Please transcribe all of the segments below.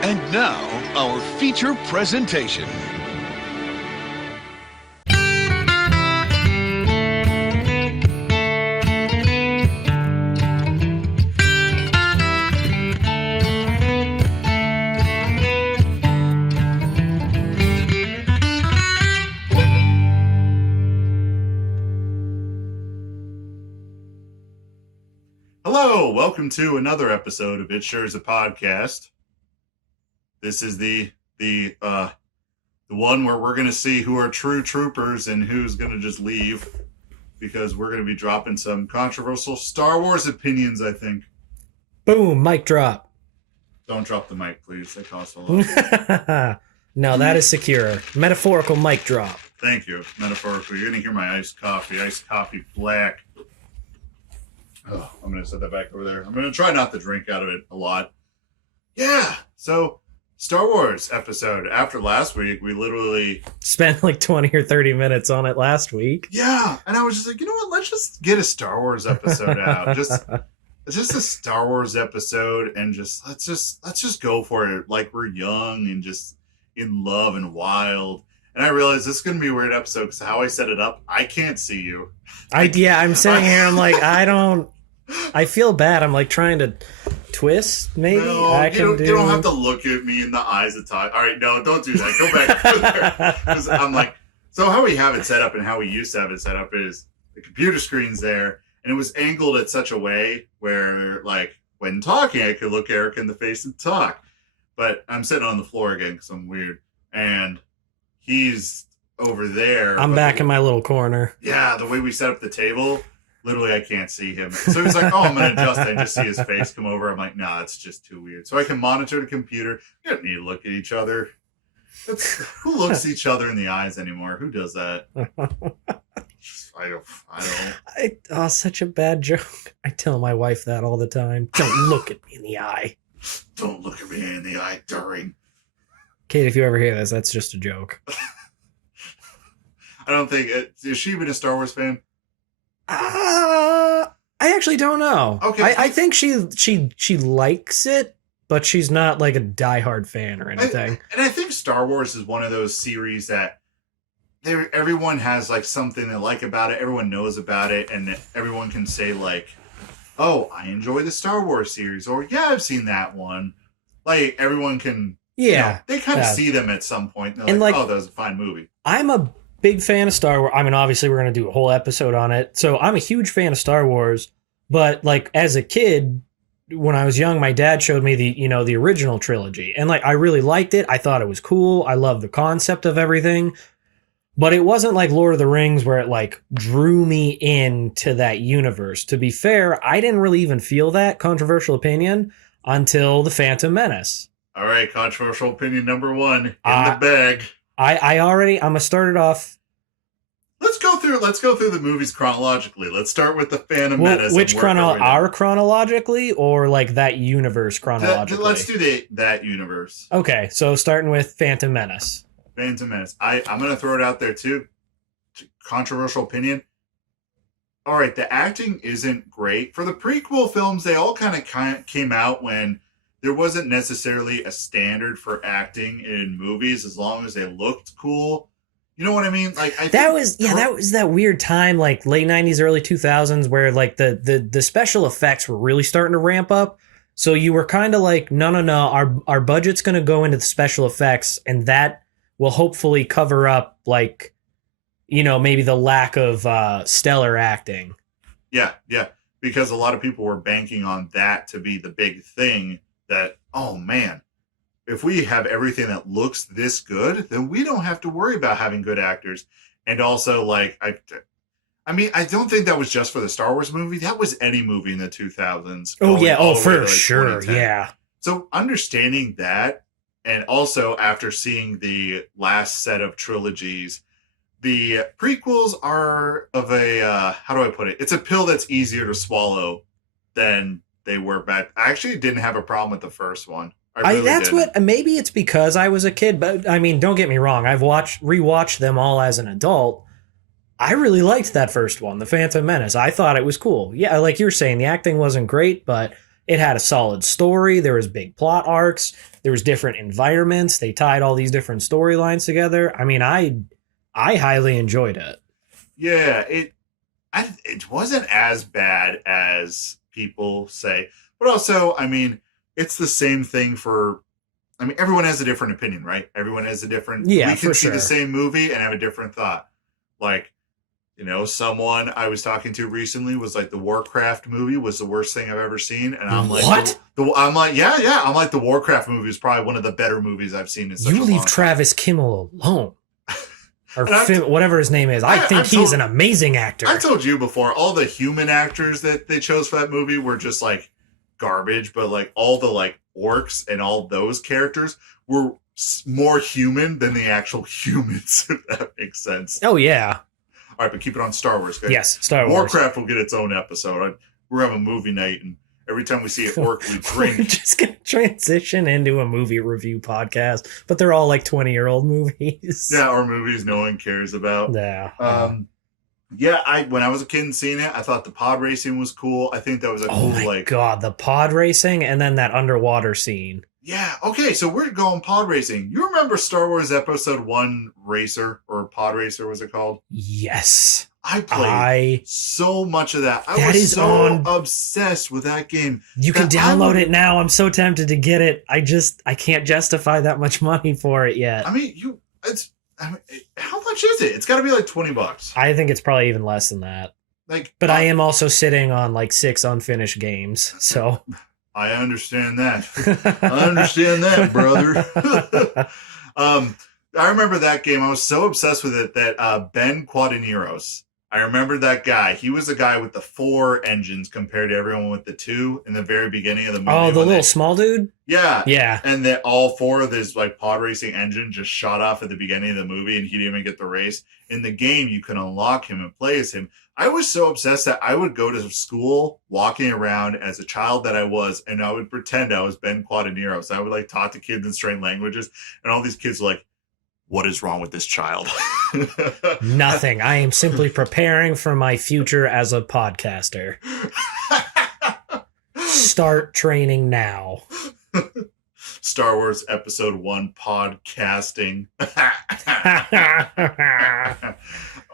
And now, our feature presentation. Hello, welcome to another episode of It Sure Is a Podcast. This is the one where we're going to see who are true troopers and who's going to just leave, because we're going to be dropping some controversial Star Wars opinions, I think. Boom, mic drop. Don't drop the mic, please. That costs a lot. No, that is secure. Metaphorical mic drop. Thank you. Metaphorically, you're going to hear my iced coffee black. Oh, I'm going to set that back over there. I'm going to try not to drink out of it a lot. Yeah, so Star Wars episode. After last week, we literally spent like 20 or 30 minutes on it last week. Yeah, and I was just like, you know what? Let's just get a Star Wars episode out. Just a Star Wars episode, and let's just go for it. Like we're young and just in love and wild. And I realized this is going to be a weird episode because how I set it up, I can't see you. I'm sitting here. I'm like, I feel bad. I'm like trying to twist, maybe. No, you don't have to look at me in the eyes at time. All right, no, don't do that. Go back over there. Because I'm like, so how we have it set up and how we used to have it set up is the computer screen's there, and it was angled at such a way where, like, when talking, I could look Eric in the face and talk. But I'm sitting on the floor again because I'm weird, and he's over there. I'm back in my little corner. Yeah, the way we set up the table. Literally, I can't see him. So he's like, oh, I'm going to adjust it and just see his face come over. I'm like, nah, it's just too weird. So I can monitor the computer. You don't need to look at each other. Who looks each other in the eyes anymore? Who does that? I don't. Such a bad joke. I tell my wife that all the time. Don't look at me in the eye. Don't look at me in the eye during. Kate, if you ever hear this, that's just a joke. I don't think... Is she even a Star Wars fan? I actually don't know. Okay, I think she likes it, but she's not like a diehard fan or anything. And I think Star Wars is one of those series that everyone has like something they like about it. Everyone knows about it, and everyone can say like, "Oh, I enjoy the Star Wars series," or "Yeah, I've seen that one." Like everyone can, they kind of see them at some point. And like, "Oh, that was a fine movie." I'm a big fan of Star Wars. I mean, obviously, we're going to do a whole episode on it. So I'm a huge fan of Star Wars. But like as a kid, when I was young, my dad showed me the original trilogy. And like I really liked it. I thought it was cool. I loved the concept of everything. But it wasn't like Lord of the Rings where it like drew me into that universe. To be fair, I didn't really even feel that, controversial opinion, until The Phantom Menace. All right, controversial opinion number one in the bag. I'm going to start it off. Let's go through the movies chronologically. Let's start with the Phantom Menace. Which chronologically, or like that universe chronologically? Let's do that universe. Okay, so starting with Phantom Menace. Phantom Menace. I'm going to throw it out there too. Controversial opinion. All right, the acting isn't great. For the prequel films, they all kind of came out when there wasn't necessarily a standard for acting in movies as long as they looked cool. You know what I mean? Like that was that weird time, like late 90s, early 2000s, where like the special effects were really starting to ramp up. So you were kind of like, no, our budget's going to go into the special effects, and that will hopefully cover up like, maybe the lack of stellar acting. Yeah, because a lot of people were banking on that to be the big thing. That, oh man, if we have everything that looks this good, then we don't have to worry about having good actors. And also, like, I mean, I don't think that was just for the Star Wars movie. That was any movie in the 2000s. Oh, yeah. Oh, for sure. Yeah. So understanding that, and also after seeing the last set of trilogies, the prequels are of a, how do I put it? It's a pill that's easier to swallow than they were back. I actually didn't have a problem with the first one. Maybe it's because I was a kid, but I mean, don't get me wrong. I've rewatched them all as an adult. I really liked that first one, The Phantom Menace. I thought it was cool. Yeah, like you're saying, the acting wasn't great, but It had a solid story. There was big plot arcs. There was different environments. They tied all these different storylines together. I mean, I highly enjoyed it. Yeah, it wasn't as bad as people say, but also, I mean, it's the same thing for. I mean, everyone has a different opinion, right? Everyone has a different. Yeah, we can for see sure. the same movie and have a different thought. Like, you know, someone I was talking to recently was like, the Warcraft movie was the worst thing I've ever seen, and I'm like, what? I'm like, yeah. I'm like, the Warcraft movie is probably one of the better movies I've seen in such a long time. You leave Travis Kimmel alone. Or And whatever his name is. I think he's an amazing actor. I told you before, all the human actors that they chose for that movie were just like garbage, but like all the like orcs and all those characters were more human than the actual humans, if that makes sense. Oh, yeah. All right, but keep it on Star Wars, guys. Yes, Star Wars. Warcraft will get its own episode. We're having a movie night, and every time we see an orc, we We're drink. just going to transition into a movie review podcast, but they're all like 20-year-old movies. Yeah, or movies no one cares about. Yeah. Yeah, when I was a kid and seeing it, I thought the pod racing was cool. I think that was a cool, my God, the pod racing and then that underwater scene. Yeah, okay, so we're going pod racing. You remember Star Wars Episode 1 Racer, or Pod Racer, was it called? Yes. I played so much of that. I was so obsessed with that game. You can download it now. I'm so tempted to get it. I can't justify that much money for it yet. I mean, how much is it? It's got to be like $20. I think it's probably even less than that. But I am also sitting on like 6 unfinished games, so... I understand that. I understand that, brother. I remember that game. I was so obsessed with it that Ben Quadiniros, I remember that guy. He was the guy with the 4 engines compared to everyone with the 2 in the very beginning of the movie. Oh, the little small dude? Yeah. Yeah. And that all 4 of his like pod racing engine just shot off at the beginning of the movie, and he didn't even get the race. In the game, you can unlock him and play as him. I was so obsessed that I would go to school walking around as a child that I was, and I would pretend I was Ben Quadiniros. I would like talk to kids in strange languages, and all these kids were like, "What is wrong with this child?" Nothing. I am simply preparing for my future as a podcaster. Start training now. Star Wars Episode 1 podcasting.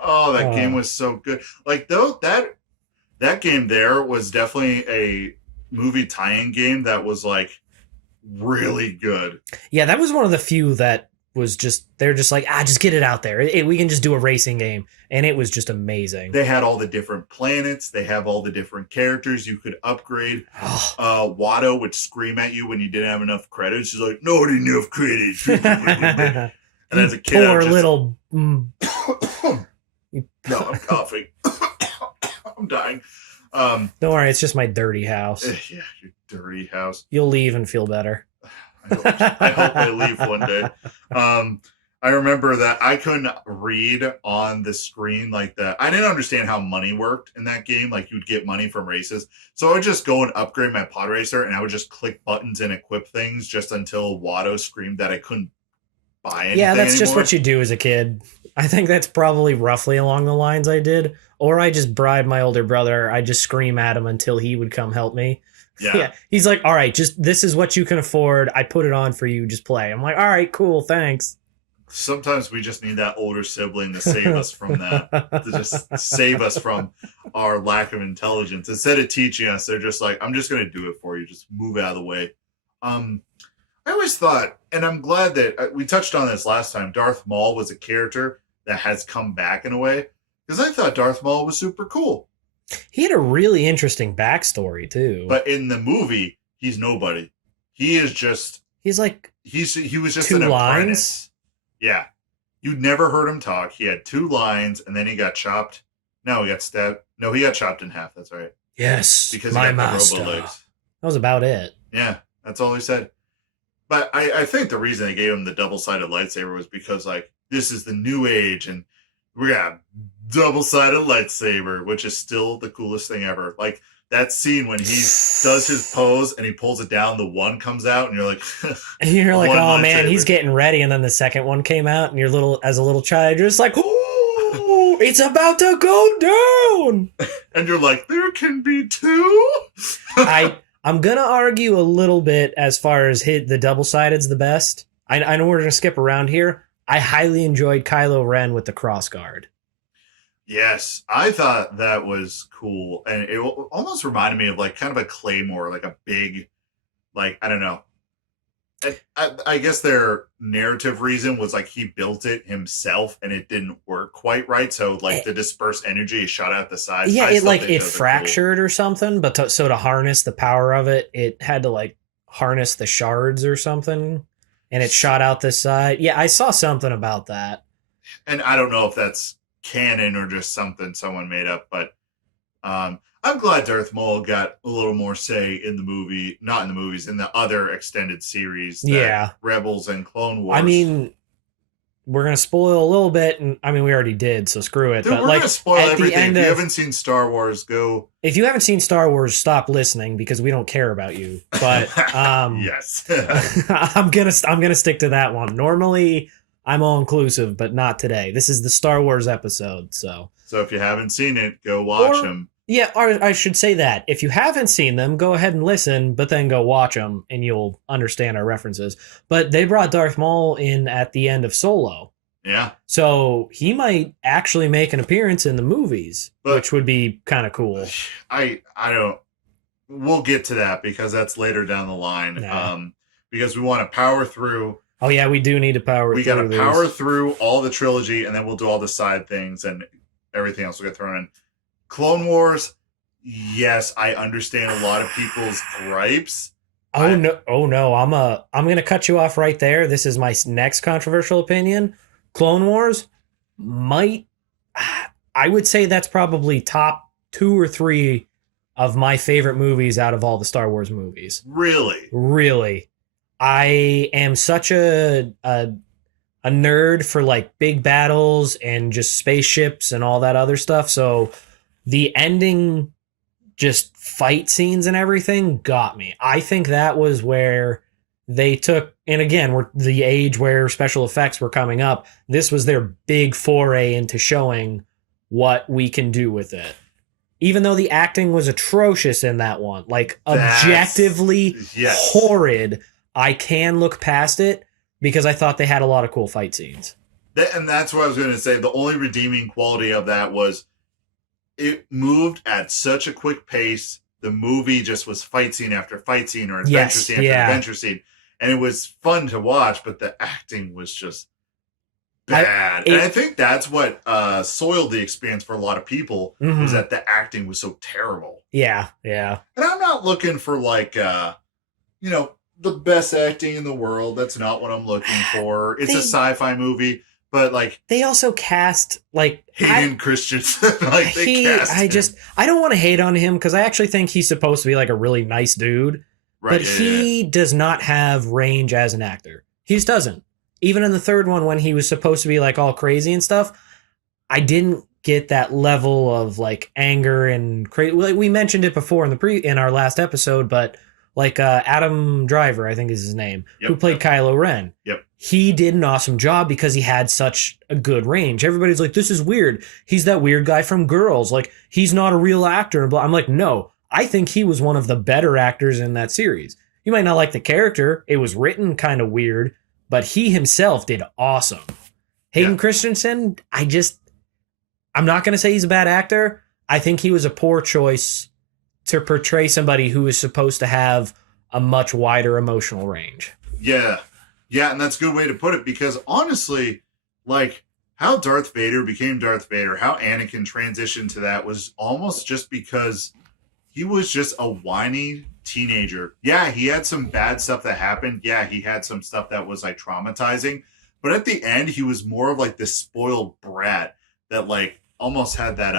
Oh, that game was so good. Like, though, that game there was definitely a movie tie-in game that was like really good. Yeah, that was one of the few that was just, they're just like, just get it out there. We can just do a racing game. And it was just amazing. They had all the different planets. They have all the different characters you could upgrade. Watto would scream at you when you didn't have enough credits. She's like, "No, I didn't have credits." And as a kid, poor little... No, I'm coughing. I'm dying. Don't worry, it's just my dirty house. Yeah, your dirty house. You'll leave and feel better. I hope I leave one day. I remember that I couldn't read on the screen like that. I didn't understand how money worked in that game. Like, you'd get money from races. So I would just go and upgrade my pod racer, and I would just click buttons and equip things just until Watto screamed that I couldn't buy anything. Yeah, that's anymore. just what you do as a kid. I think that's probably roughly along the lines I did. Or I just bribed my older brother. I just scream at him until he would come help me. Yeah. He's like, "All right, just this is what you can afford. I put it on for you. Just play." I'm like, "All right, cool, thanks." Sometimes we just need that older sibling to save us from that, to just save us from our lack of intelligence. Instead of teaching us, they're just like, "I'm just going to do it for you. Just move out of the way." I always thought, and I'm glad that we touched on this last time, Darth Maul was a character that has come back in a way, because I thought Darth Maul was super cool. He had a really interesting backstory too. But in the movie, he's nobody. He is just... He's like... He was just 2 an lines? apprentice. Yeah. You'd never heard him talk. He had 2 lines, and then he got chopped. No, he got stabbed. No, he got chopped in half. That's right. Yes, because my he got master. the robo legs. That was about it. Yeah, that's all he said. But I think the reason they gave him the double-sided lightsaber was because, like, this is the new age, and we got double-sided lightsaber, which is still the coolest thing ever. Like, that scene when he does his pose and he pulls it down, the 1 comes out, and you're like... And you're like, "Oh, man, lightsaber." he's getting ready. And then the second one came out, and you're as a little child, you're just like, "Oh, it's about to go down." And you're like, "There can be 2?" I'm gonna argue a little bit as far as the double-sided's the best. I know we're gonna skip around here. I highly enjoyed Kylo Ren with the crossguard. Yes, I thought that was cool, and it almost reminded me of like kind of a claymore, like a big, like I don't know. I guess their narrative reason was like he built it himself, and it didn't work quite right. So like the dispersed energy shot out the sides. Yeah, it fractured or something. But so to harness the power of it, it had to like harness the shards or something, and it shot out the side. Yeah, I saw something about that. And I don't know if that's canon or just something someone made up, but I'm glad Darth Maul got a little more say in the movie, not in the movies, in the other extended series. Yeah. Rebels and Clone Wars. I mean, we're going to spoil a little bit, and I mean, we already did, so screw it. Dude, but we're like, going to spoil everything. If you haven't seen Star Wars, go. If you haven't seen Star Wars, stop listening because we don't care about you. But yes. I'm gonna stick to that one. Normally, I'm all inclusive, but not today. This is the Star Wars episode, so. So if you haven't seen it, go watch them. Yeah, or I should say that. If you haven't seen them, go ahead and listen, but then go watch them, and you'll understand our references. But they brought Darth Maul in at the end of Solo. Yeah. So he might actually make an appearance in the movies, which would be kind of cool. I don't... We'll get to that, because that's later down the line. Nah. Because we want to power through... Oh, yeah, we do need to power through. We got to power through all the trilogy, and then we'll do all the side things, and everything else will get thrown in. Clone Wars, yes, I understand a lot of people's gripes. Oh no! I'm gonna cut you off right there. This is my next controversial opinion. Clone Wars I would say that's probably top 2 or 3 of my favorite movies out of all the Star Wars movies. Really. I am such a nerd for like big battles and just spaceships and all that other stuff. So the ending, just fight scenes and everything got me. I think that was where they took, and again, we're the age where special effects were coming up. This was their big foray into showing what we can do with it. Even though the acting was atrocious in that one, like objectively horrid, I can look past it because I thought they had a lot of cool fight scenes. And that's what I was going to say. The only redeeming quality of that was it moved at such a quick pace. The movie just was fight scene after fight scene or adventure scene after adventure scene. And it was fun to watch, but the acting was just bad. And I think that's what soiled the experience for a lot of people, was that the acting was so terrible. Yeah. And I'm not looking for like, the best acting in the world. That's not what I'm looking for. It's a sci-fi movie. But like they also cast like Hayden Christensen, like they cast him. I don't want to hate on him because I actually think he's supposed to be like a really nice dude, right? But he does not have range as an actor. He just doesn't. Even in the third one, when he was supposed to be like all crazy and stuff, I didn't get that level of like anger and crazy. Like, we mentioned it before in our last episode, but like Adam Driver, I think is his name, who played Kylo Ren. He did an awesome job because he had such a good range. Everybody's like, this is weird. He's that weird guy from Girls. Like, he's not a real actor. I'm like, no, I think he was one of the better actors in that series. You might not like the character. It was written kind of weird, but he himself did awesome. Hayden Christensen, I'm not going to say he's a bad actor. I think he was a poor choice to portray somebody who is supposed to have a much wider emotional range. Yeah, and that's a good way to put it, because honestly, like, how Darth Vader became Darth Vader, how Anakin transitioned to that was almost just because he was just a whiny teenager. Yeah, he had some bad stuff that happened. Yeah, he had some stuff that was, like, traumatizing. But at the end, he was more of, like, this spoiled brat that, like, almost had that,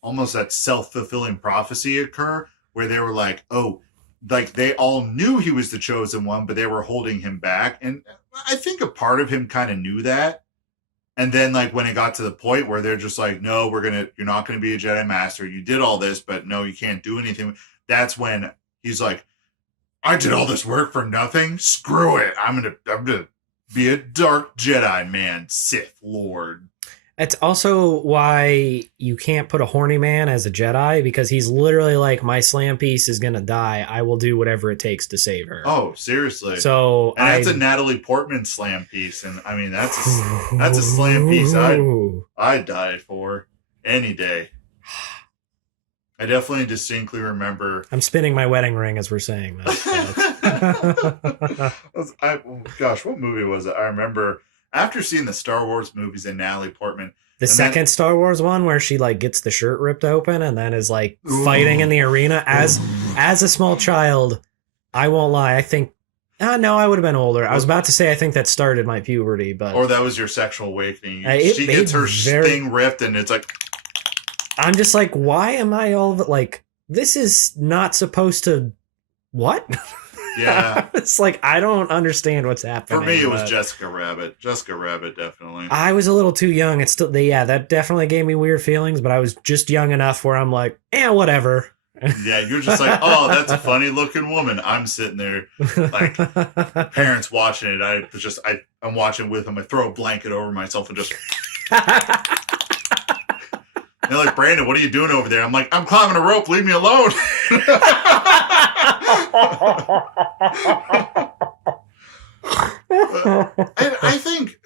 almost that self-fulfilling prophecy occur, where they were like, oh, like they all knew he was the chosen one, but they were holding him back. And I think a part of him kind of knew that. And then like when it got to the point where they're just like, no, you're not going to be a Jedi Master. You did all this, but no, you can't do anything. That's when he's like, I did all this work for nothing. Screw it. I'm going to be a dark Jedi man, Sith Lord. It's also why you can't put a horny man as a Jedi, because he's literally like, my slam piece is gonna die. I will do whatever it takes to save her. Oh, seriously. So and that's a Natalie Portman slam piece, and I mean that's a slam piece I'd die for any day. I definitely distinctly remember. I'm spinning my wedding ring as we're saying this. Gosh, what movie was it? I remember after seeing the Star Wars movies and Natalie Portman. The second Star Wars one where she like gets the shirt ripped open and then is like fighting in the arena as a small child. I won't lie. I think, no, I would have been older. I was about to say I think that started my puberty, but or that was your sexual awakening. She gets her thing ripped and it's like. I'm just like, why am I all of it? Like, this is not supposed to. What? Yeah. It's like, I don't understand what's happening. For me, it was Jessica Rabbit. Jessica Rabbit, definitely. I was a little too young. It's still, that definitely gave me weird feelings, but I was just young enough where I'm like, whatever. Yeah, you're just like, oh, that's a funny looking woman. I'm sitting there, like, parents watching it. I'm watching with them. I throw a blanket over myself and just. They're like, Brandon, what are you doing over there? I'm like, I'm climbing a rope. Leave me alone. I think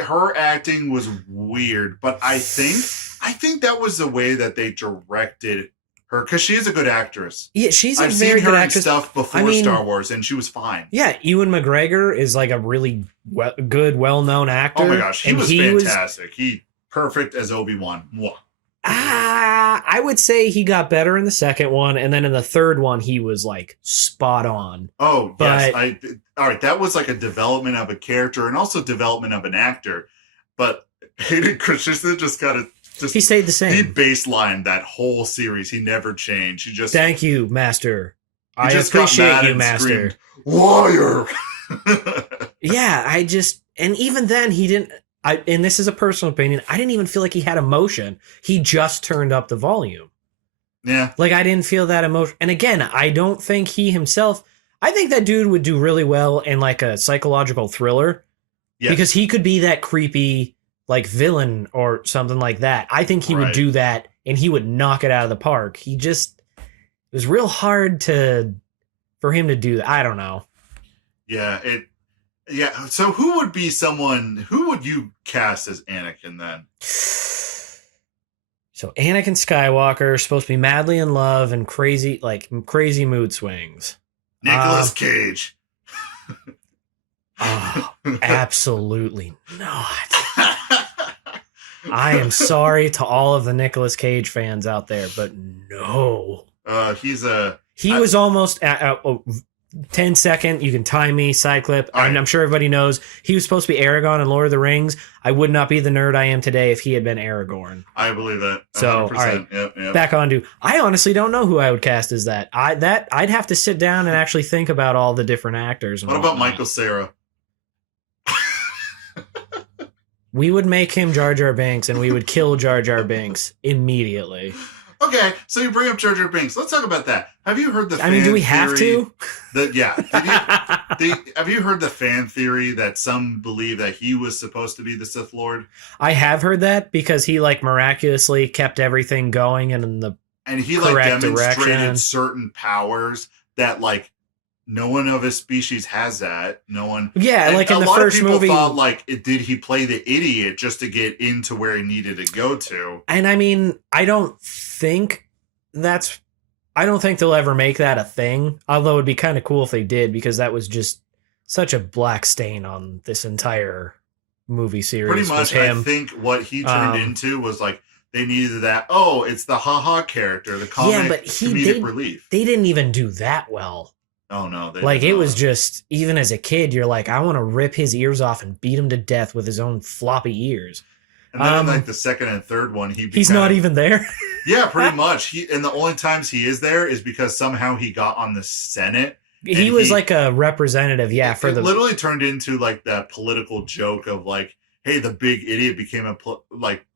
her acting was weird, but I think that was the way that they directed her, because she is a good actress. Yeah, she's I've a very seen her good in actress. stuff before Star Wars, and she was fine. Yeah, Ewan McGregor is like a really good, well-known actor. Oh my gosh, he was fantastic. He perfect as Obi-Wan. Mwah. I would say he got better in the second one, and then in the third one, he was like spot on. Oh, yes. All right, that was like a development of a character and also development of an actor. But Hayden Christensen just got to. He stayed the same. He baselined that whole series. He never changed. He just. Thank you, Master. I appreciate you, Master. Screamed, Liar. Yeah, and even then he didn't. And this is a personal opinion, I didn't even feel like he had emotion. He just turned up the volume. Yeah. Like, I didn't feel that emotion. And again, I don't think he himself, I think that dude would do really well in like a psychological thriller. Yes. Because he could be that creepy, like, villain or something like that. I think he would do that and he would knock it out of the park. It was real hard for him to do that. I don't know. Yeah, Yeah, so who would you cast as Anakin then? So Anakin Skywalker is supposed to be madly in love and crazy mood swings. Nicolas Cage. Absolutely not. I am sorry to all of the Nicolas Cage fans out there, but no. He was almost at 10-second, you can time me, side clip. I'm sure everybody knows he was supposed to be Aragorn in Lord of the Rings. I would not be the nerd I am today if he had been Aragorn. I believe that. 100%. So, all right, yep. Back on to, I honestly don't know who I would cast as that. I'd have to sit down and actually think about all the different actors. What about Michael Cera? We would make him Jar Jar Binks, and we would kill Jar Jar Binks immediately. Okay, so you bring up Jar Jar Binks. Let's talk about that. Have you heard the fan do we have theory to? Have you heard the fan theory that some believe that he was supposed to be the Sith Lord? I have heard that because he like miraculously kept everything going and he like demonstrated certain powers that like no one of his species has that. No one. Yeah, like in the first movie, thought like, did he play the idiot just to get into where he needed to go to? And I mean, I don't think they'll ever make that a thing. Although it'd be kind of cool if they did, because that was just such a black stain on this entire movie series. Pretty much, I think what he turned into was like they needed that. Oh, it's the haha character, the comedic relief. They didn't even do that well. Oh no! It was just, even as a kid, you're like, I want to rip his ears off and beat him to death with his own floppy ears. And then in like the second and third one, he's not even there. Yeah, pretty much. And the only times he is there is because somehow he got on the Senate. He was like a representative, literally turned into like that political joke of like, hey, the big idiot became a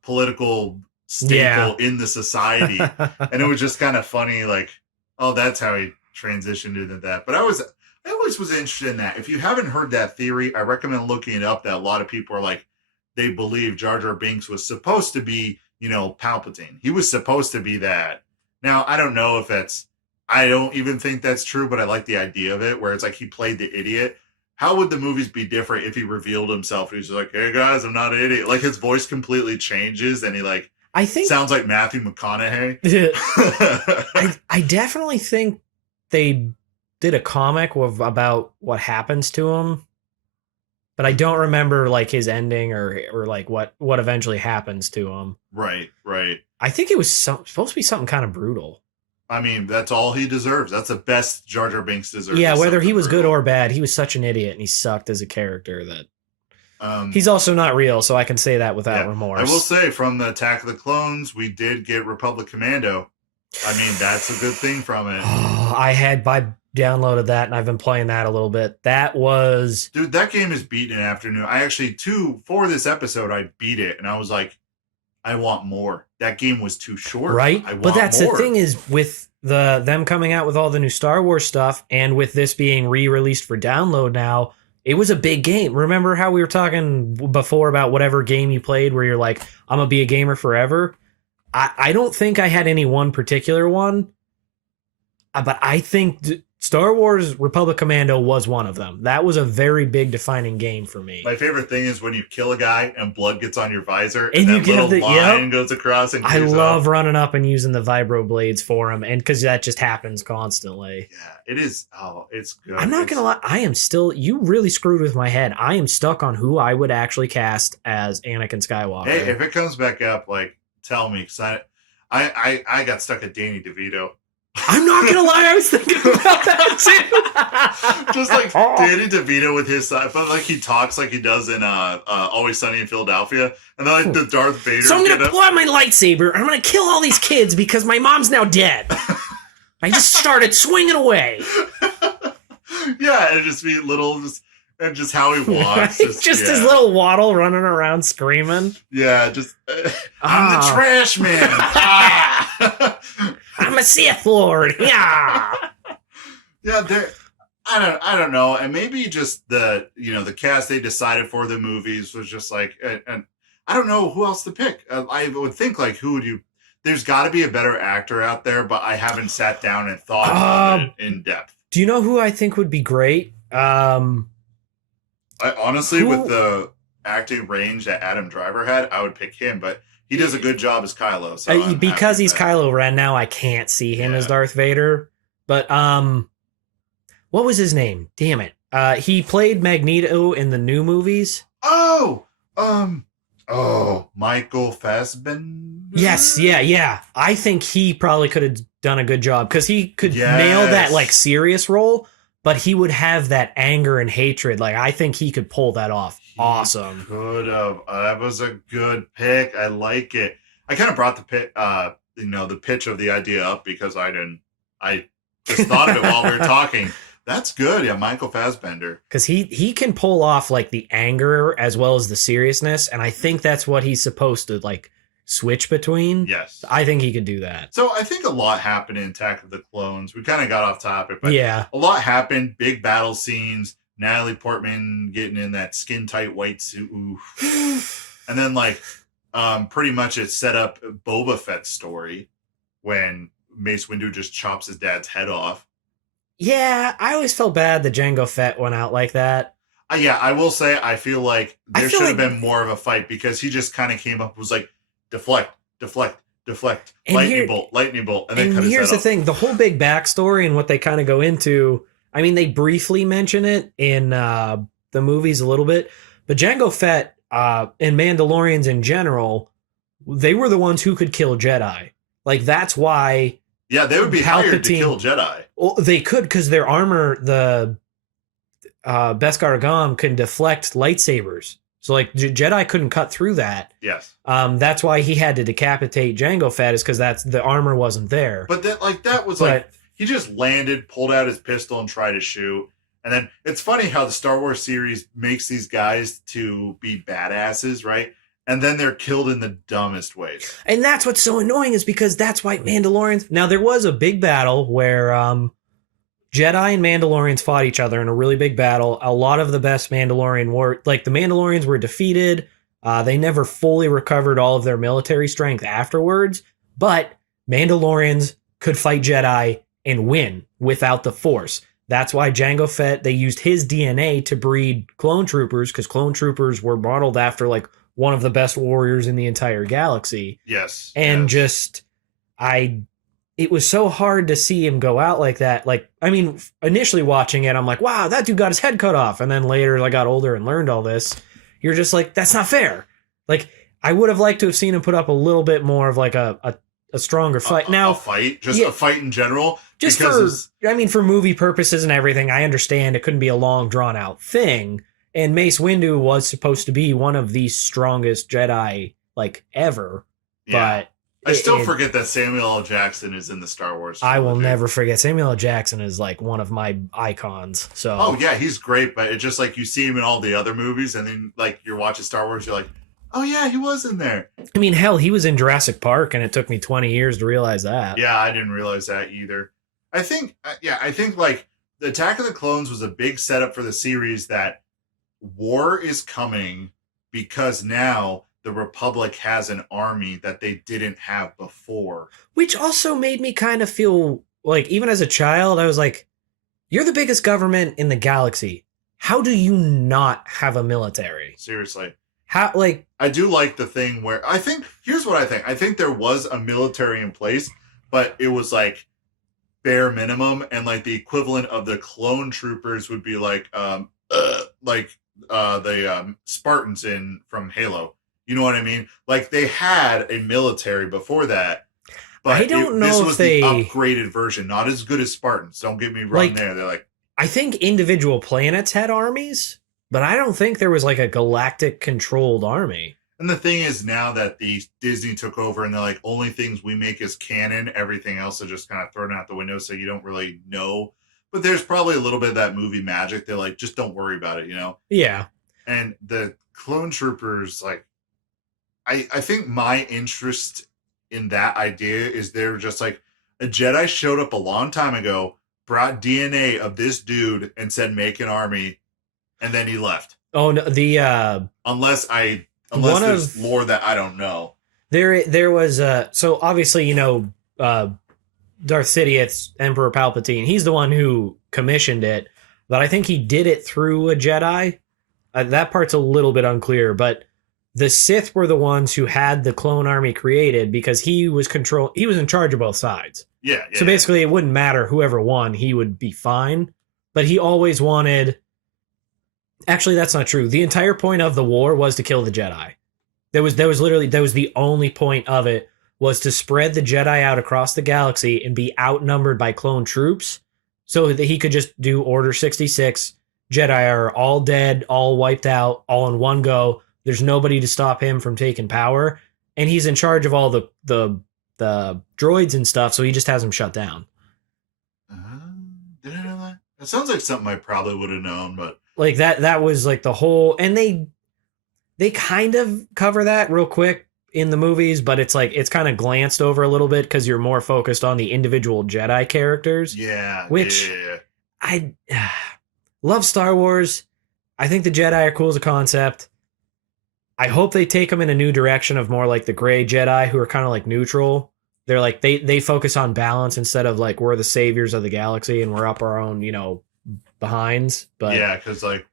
political staple in the society, and it was just kind of funny. Like, oh, that's how he transitioned into that. But I always was interested in that. If you haven't heard that theory, I recommend looking it up. That a lot of people are like, they believe Jar Jar Binks was supposed to be, Palpatine. He was supposed to be that. Now, I don't know if I don't even think that's true, but I like the idea of it, where it's like he played the idiot. How would the movies be different if he revealed himself? He's like, hey guys, I'm not an idiot. Like his voice completely changes and he I think sounds like Matthew McConaughey. I definitely think they did a comic about what happens to him, but I don't remember like his ending or like what eventually happens to him. Right. I think it was supposed to be something kind of brutal. I mean, that's all he deserves. That's the best Jar Jar Binks deserves. Yeah, whether he was good or bad, he was such an idiot and he sucked as a character that he's also not real, so I can say that without remorse. I will say, from the Attack of the Clones, we did get Republic Commando. I mean, that's a good thing from it. I downloaded that and I've been playing that a little bit. That was... Dude, that game is beat in an afternoon. I actually, for this episode, I beat it and I was like, I want more. That game was too short. Right? But that's more. The thing is, with them coming out with all the new Star Wars stuff and with this being re-released for download now, it was a big game. Remember how we were talking before about whatever game you played where you're like, I'm going to be a gamer forever? I don't think I had any one particular one, but I think Star Wars Republic Commando was one of them. That was a very big defining game for me. My favorite thing is when you kill a guy and blood gets on your visor and that you get little line goes across. And I love running up and using the vibro blades for him, and because that just happens constantly. Yeah, it is. Oh, it's good. I'm not gonna lie. I am still. You really screwed with my head. I am stuck on who I would actually cast as Anakin Skywalker. Hey, if it comes back up, like tell me, because I got stuck at Danny DeVito. I'm not gonna lie, I was thinking about that too. Just like Danny DeVito with his side, but like he talks like he does in Always Sunny in Philadelphia, and then like the Darth Vader. So I'm gonna pull out my lightsaber and I'm gonna kill all these kids because my mom's now dead. I just started swinging away. Yeah, and just be little, and just how he walks, just his little waddle running around screaming. Yeah, just I'm the trash man. I'm a Sith Lord. Yeah. Yeah, I don't know, and maybe just the cast they decided for the movies was just like, and I don't know who else to pick. I would think like who would you? There's got to be a better actor out there, but I haven't sat down and thought about it in depth. Do you know who I think would be great? I honestly, with the acting range that Adam Driver had, I would pick him, but he does a good job as Kylo. So because he's Kylo Ren now, I can't see him as Darth Vader. But what was his name? Damn it! He played Magneto in the new movies. Michael Fassbender. Yes, yeah. I think he probably could have done a good job because he could nail that like serious role, but he would have that anger and hatred. Like I think he could pull that off. Awesome. Could have. That was a good pick. I like it. I kind of brought the pitch of the idea up because I just thought of it while we were talking. That's good. Yeah, Michael Fassbender. Because he can pull off like the anger as well as the seriousness, and I think that's what he's supposed to like switch between. Yes. I think he could do that. So I think a lot happened in Attack of the Clones. We kind of got off topic, but yeah, a lot happened. Big battle scenes. Natalie Portman getting in that skin-tight white suit. And then, like, pretty much it set up Boba Fett's story when Mace Windu just chops his dad's head off. Yeah, I always felt bad that Jango Fett went out like that. Yeah, I will say I feel like there should have been more of a fight because he just kind of came up was like, deflect, lightning bolt, and then cut his head off. Here's the thing, the whole big backstory and what they kind of go into... I mean, they briefly mention it in the movies a little bit, but Jango Fett and Mandalorians in general, they were the ones who could kill Jedi. Like, that's why... Yeah, they would be hired to kill Jedi. Well, they could, because their armor, the Beskar Agam, can deflect lightsabers. So, like, Jedi couldn't cut through that. Yes. That's why he had to decapitate Jango Fett, is because the armor wasn't there. But that was he just landed, pulled out his pistol, and tried to shoot. And then it's funny how the Star Wars series makes these guys to be badasses, right? And then they're killed in the dumbest ways. And that's what's so annoying is because that's why Mandalorians... Now, there was a big battle where Jedi and Mandalorians fought each other in a really big battle. A lot of the best Mandalorian were... Like, the Mandalorians were defeated. They never fully recovered all of their military strength afterwards, but Mandalorians could fight Jedi and win without the Force. That's why Jango Fett, they used his DNA to breed clone troopers, because clone troopers were modeled after like one of the best warriors in the entire galaxy. Yes. And yes. just, it was so hard to see him go out like that. Like, I mean, initially watching it, I'm like, wow, that dude got his head cut off. And then later, as I got older and learned all this, you're just like, that's not fair. Like, I would have liked to have seen him put up a little bit more of like a stronger fight. A fight, just a fight in general. Just for movie purposes and everything, I understand it couldn't be a long, drawn out thing. And Mace Windu was supposed to be one of the strongest Jedi like ever. Yeah. But I still forget that Samuel L. Jackson is in the Star Wars trilogy. I will never forget. Samuel L. Jackson is like one of my icons. So oh yeah, he's great, but it's just like you see him in all the other movies, and then like you're watching Star Wars, you're like, oh yeah, he was in there. I mean, hell, he was in Jurassic Park, and it took me 20 years to realize that. Yeah, I didn't realize that either. I think like the Attack of the Clones was a big setup for the series that war is coming because now the Republic has an army that they didn't have before. Which also made me kind of feel like, even as a child, I was like, you're the biggest government in the galaxy. How do you not have a military? Seriously. How, like, I do like the thing where here's what I think. I think there was a military in place, but it was like bare minimum, and like the equivalent of the clone troopers would be like the Spartans from Halo. You know what I mean? Like they had a military before that, but I don't know this if was they the upgraded version, not as good as Spartans. Don't get me wrong. Like, there, they're like, I think individual planets had armies, but I don't think there was like a galactic controlled army. and the thing is now that the Disney took over and they're like, only things we make is canon, everything else is just kind of thrown out the window, so you don't really know. But there's probably a little bit of that movie magic. They're like, just don't worry about it, you know? Yeah. And the clone troopers, like, I think my interest in that idea is they're just like, a Jedi showed up a long time ago, brought DNA of this dude, and said, make an army, and then he left. Oh, no, Unless there's lore that I don't know. There was so obviously, you know, Darth Sidious, Emperor Palpatine, he's the one who commissioned it, but I think he did it through a Jedi. That part's a little bit unclear, but the Sith were the ones who had the clone army created because he was in charge of both sides. Yeah. So basically, it wouldn't matter whoever won, he would be fine. But he always wanted. Actually, that's not true. The entire point of the war was to kill the Jedi. That was the only point of it, was to spread the Jedi out across the galaxy and be outnumbered by clone troops, so that he could just do Order 66. Jedi are all dead, all wiped out, all in one go. There's nobody to stop him from taking power, and he's in charge of all the droids and stuff, so he just has them shut down. Did I know that? It sounds like something I probably would have known, but like that was like the whole, and they kind of cover that real quick in the movies, but it's like it's kind of glanced over a little bit because you're more focused on the individual Jedi characters. Yeah, which I love Star Wars. I think the Jedi are cool as a concept. I hope they take them in a new direction of more like the gray Jedi, who are kind of like neutral. They're like, they focus on balance instead of like, we're the saviors of the galaxy and we're up our own, you know, behinds. But yeah, because like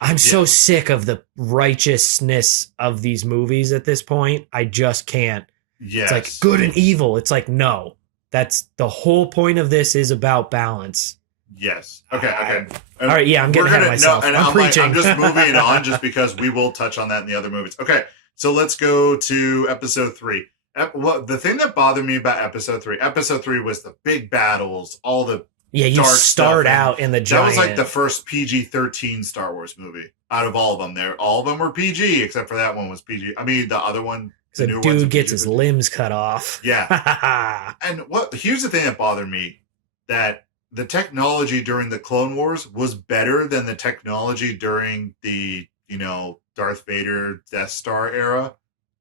I'm so sick of the righteousness of these movies at this point. I just can't. Yes. It's like good and evil. It's like, no, that's the whole point of this, is about balance. Yes. Okay. All right. Yeah, I'm getting ahead of myself. No, and I'm preaching. I'm just moving it on just because we will touch on that in the other movies. Okay. So let's go to episode 3. Well, the thing that bothered me about episode 3 was the big battles, all the you dark start stuff. out in the giant. That was like the first PG-13 Star Wars movie out of all of them. All of them were PG, except for that one was PG. I mean, the other one, the dude gets his limbs cut off. Yeah. And here's the thing that bothered me, that the technology during the Clone Wars was better than the technology during the, you know, Darth Vader Death Star era.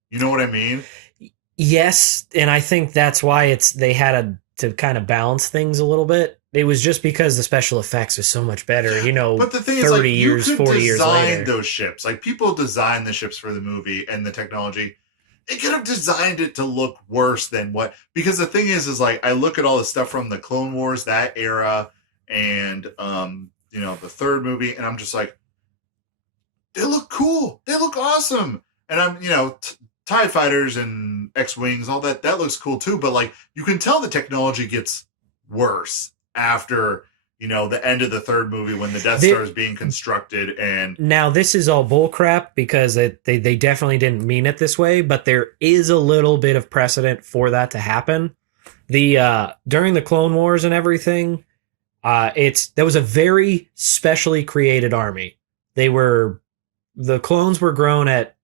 You know what I mean? Yes, and I think that's why they had to kind of balance things a little bit. it was just because the special effects is so much better, But the thing 30 is, like, years, 40 years later. those ships. Like, people design the ships for the movie and the technology. They could have designed it to look worse than what. Because the thing is like, I look at all the stuff from the Clone Wars, that era, and the third movie, and I'm just like, they look cool. They look awesome. And I'm, TIE fighters and X-Wings, all that looks cool too. But like, you can tell the technology gets worse after, the end of the third movie when the Death Star is being constructed. And now this is all bullcrap because they definitely didn't mean it this way, but there is a little bit of precedent for that to happen. During the Clone Wars and everything, there was a very specially created army. The clones were grown at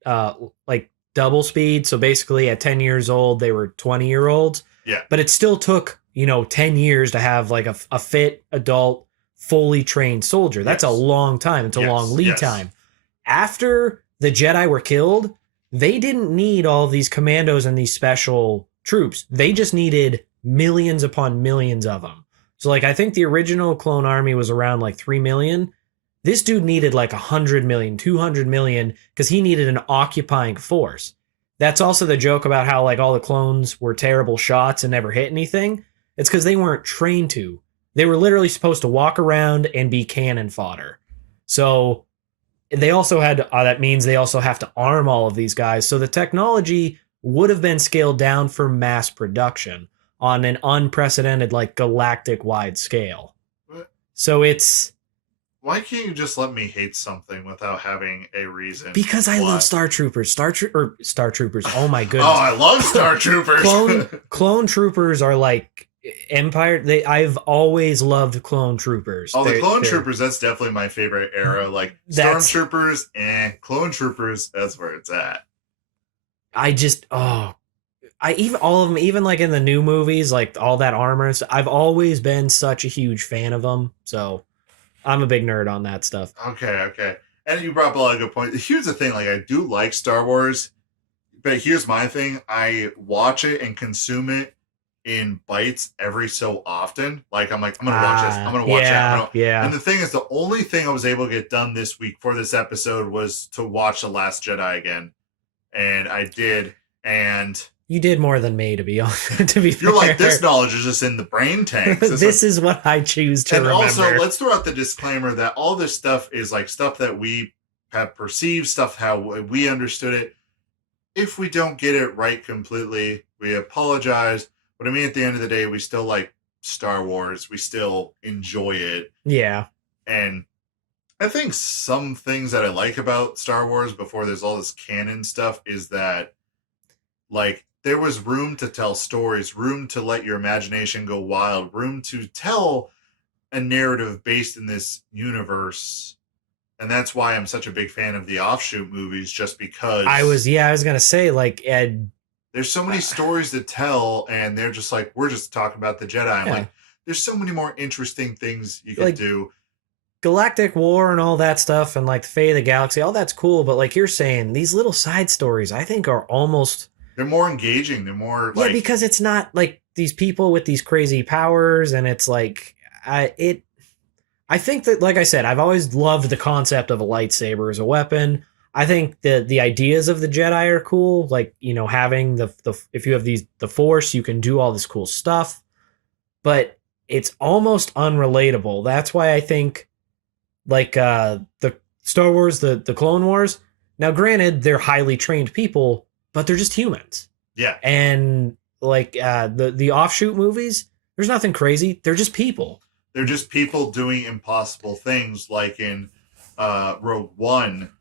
like double speed, so basically at 10 years old they were 20-year-olds. Yeah. But it still took 10 years to have like a fit adult fully trained soldier. That's a long time. It's a long lead time. After the Jedi were killed, they didn't need all these commandos and these special troops. They just needed millions upon millions of them. So like, I think the original clone army was around like 3 million. This dude needed like 100 million, 200 million, because he needed an occupying force. That's also the joke about how like all the clones were terrible shots and never hit anything. It's because they weren't trained to. They were literally supposed to walk around and be cannon fodder. So they also that means they also have to arm all of these guys. So the technology would have been scaled down for mass production on an unprecedented, like, galactic wide scale. What? So it's... Why can't you just let me hate something without having a reason? Because I love Star Troopers. Star Troopers. Oh my goodness. Oh, I love Star Troopers. Clone Troopers are like Empire. I've always loved Clone Troopers. Oh, the Clone Troopers, that's definitely my favorite era. Like, Stormtroopers, Clone Troopers, that's where it's at. Even all of them, even like in the new movies, like all that armor, I've always been such a huge fan of them. So I'm a big nerd on that stuff. Okay. And you brought up a lot of good points. Here's the thing, like, I do like Star Wars, but here's my thing. I watch it and consume it in bites every so often. Like, I'm going to watch this. I'm going to watch that. Yeah. And the thing is, the only thing I was able to get done this week for this episode was to watch The Last Jedi again. And I did. And... You did more than me, to be honest. You're like, this knowledge is just in the brain tanks. This is what I choose to remember. And also, let's throw out the disclaimer that all this stuff is like stuff that we have perceived, stuff how we understood it. If we don't get it right completely, we apologize. But I mean, at the end of the day, we still like Star Wars. We still enjoy it. Yeah. And I think some things that I like about Star Wars before there's all this canon stuff is that, like, there was room to tell stories, room to let your imagination go wild, room to tell a narrative based in this universe. And that's why I'm such a big fan of the offshoot movies, just because... I was going to say, like, there's so many stories to tell, and they're just like, we're just talking about the Jedi. I'm like, there's so many more interesting things you can do. Galactic War and all that stuff, and, like, the Fate of the Galaxy, all that's cool, but like you're saying, these little side stories, I think, are almost... They're more engaging. They're more like... Yeah, because it's not like these people with these crazy powers, and it's like... I think that, like I said, I've always loved the concept of a lightsaber as a weapon. I think the ideas of the Jedi are cool. Like, having if you have the Force, you can do all this cool stuff. But it's almost unrelatable. That's why I think, like, the Star Wars, the Clone Wars... Now, granted, they're highly trained people, but they're just humans. Yeah. And like the offshoot movies, there's nothing crazy. They're just people. They're just people doing impossible things, like in Rogue One,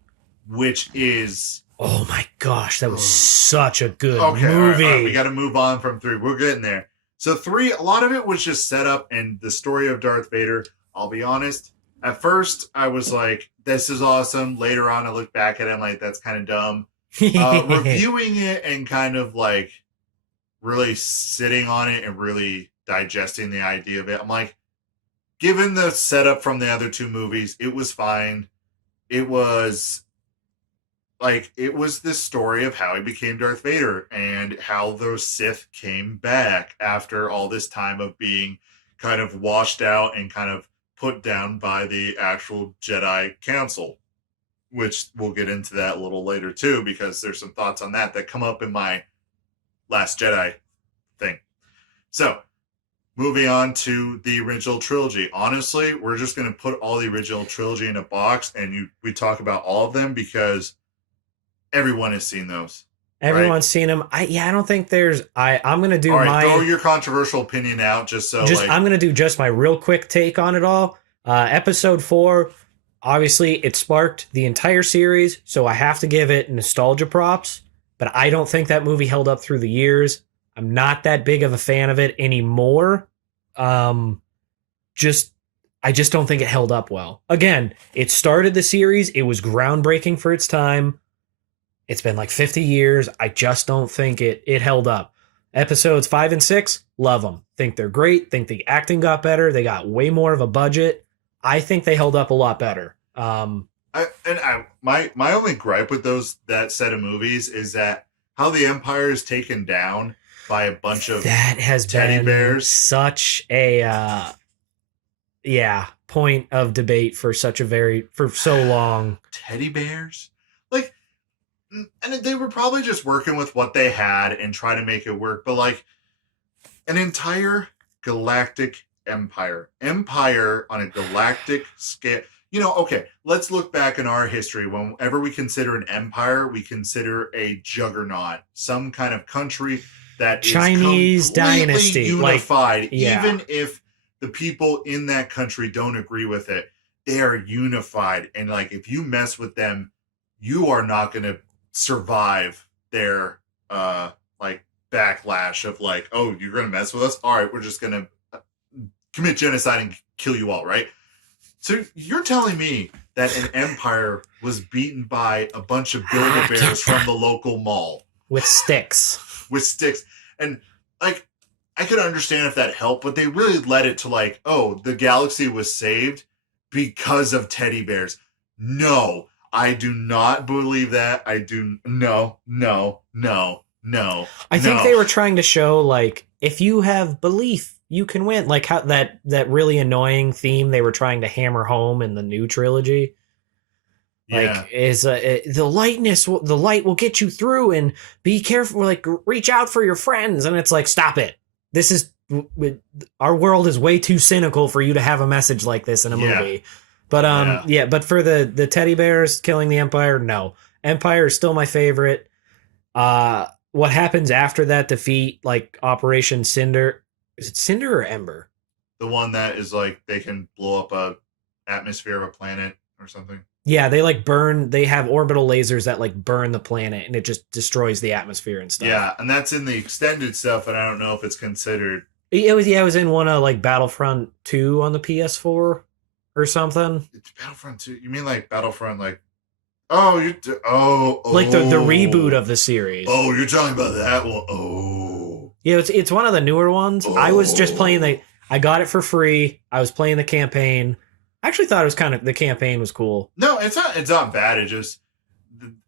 which is... Oh my gosh, that was such a good movie. All right, we got to move on from 3. We're getting there. So 3, a lot of it was just set up and the story of Darth Vader. I'll be honest. At first, I was like, this is awesome. Later on, I look back at it, I'm like, that's kind of dumb. Reviewing it and kind of like really sitting on it and really digesting the idea of it, I'm like, given the setup from the other 2 movies, it was fine. It was this story of how he became Darth Vader and how the Sith came back after all this time of being kind of washed out and kind of put down by the actual Jedi Council, which we'll get into that a little later too, because there's some thoughts on that come up in my Last Jedi thing. So, moving on to the original trilogy. Honestly, we're just going to put all the original trilogy in a box, and we talk about all of them because everyone has seen those. Everyone's seen them. I don't think there's. I'm going to do throw your controversial opinion out I'm going to do just my real quick take on it all. Episode 4, obviously, it sparked the entire series, so I have to give it nostalgia props. But I don't think that movie held up through the years. I'm not that big of a fan of it anymore. I just don't think it held up well. Again, it started the series. It was groundbreaking for its time. It's been like 50 years. I just don't think it held up. Episodes 5 and 6, love them. Think they're great. Think the acting got better. They got way more of a budget. I think they held up a lot better. My only gripe with that set of movies is that how the Empire is taken down by a bunch of that has teddy been bears. Such a point of debate for so long. Teddy bears, like, and they were probably just working with what they had and trying to make it work. But like, an entire galactic empire on a galactic scale. Okay, let's look back in our history. Whenever we consider an empire, we consider a juggernaut, some kind of country that Chinese is completely dynasty, unified. Even if the people in that country don't agree with it, they are unified. And like, if you mess with them, you are not going to survive their backlash of like, oh, you're going to mess with us? All right, we're just going to commit genocide and kill you all, right? So you're telling me that an empire was beaten by a bunch of Build-A-Bears from the local mall. With sticks. And like, I could understand if that helped, but they really led it to like, oh, the galaxy was saved because of teddy bears. No, I do not believe that. No. I think they were trying to show like, if you have belief, you can win. Like how that really annoying theme they were trying to hammer home in the new trilogy. Like, is the light will get you through, and be careful. Like, reach out for your friends, and it's like, stop it. This is our world is way too cynical for you to have a message like this in a movie. But but for the teddy bears killing the Empire, no. Empire is still my favorite. What happens after that defeat, like Operation Cinder? Is it Cinder or Ember? The one that is like they can blow up a atmosphere of a planet or something. Yeah, they like burn. They have orbital lasers that like burn the planet, and it just destroys the atmosphere and stuff. Yeah, and that's in the extended stuff, and I don't know if it's considered. It was in one of like Battlefront 2 on the PS4 or something. It's Battlefront 2. You mean like Battlefront like? Oh, like the reboot of the series. Oh, you're talking about that one. Oh, yeah, it's one of the newer ones. I was just playing I got it for free. I was playing the campaign. I actually thought it was the campaign was cool. No, it's not bad. It just,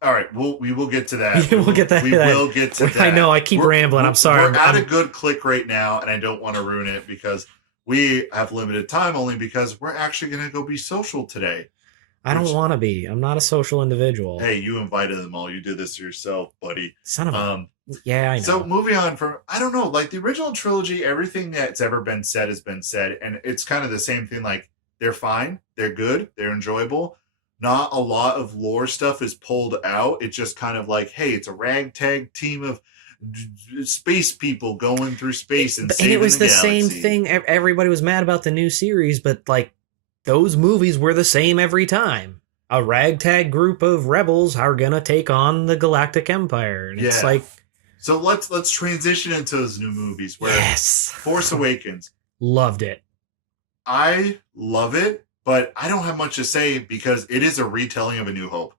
all right. We will get to that. We will get to that. I know. I keep rambling. I'm sorry. We're at a good click right now, and I don't want to ruin it because we have limited time. Only because we're actually going to go be social today. I don't want to be. I'm not a social individual. Hey, you invited them all. You did this to yourself, buddy. Son of a... Yeah, I know. So moving on from, I don't know, like the original trilogy, everything that's ever been said has been said. And it's kind of the same thing. Like, they're fine. They're good. They're enjoyable. Not a lot of lore stuff is pulled out. It's just kind of like, hey, it's a ragtag team of space people going through space and saving the galaxy. And it was the same thing. Everybody was mad about the new series, but like, those movies were the same every time. A ragtag group of rebels are gonna take on the Galactic Empire, and it's like. So let's transition into those new movies. Where Force Awakens, loved it. I love it, but I don't have much to say because it is a retelling of A New Hope.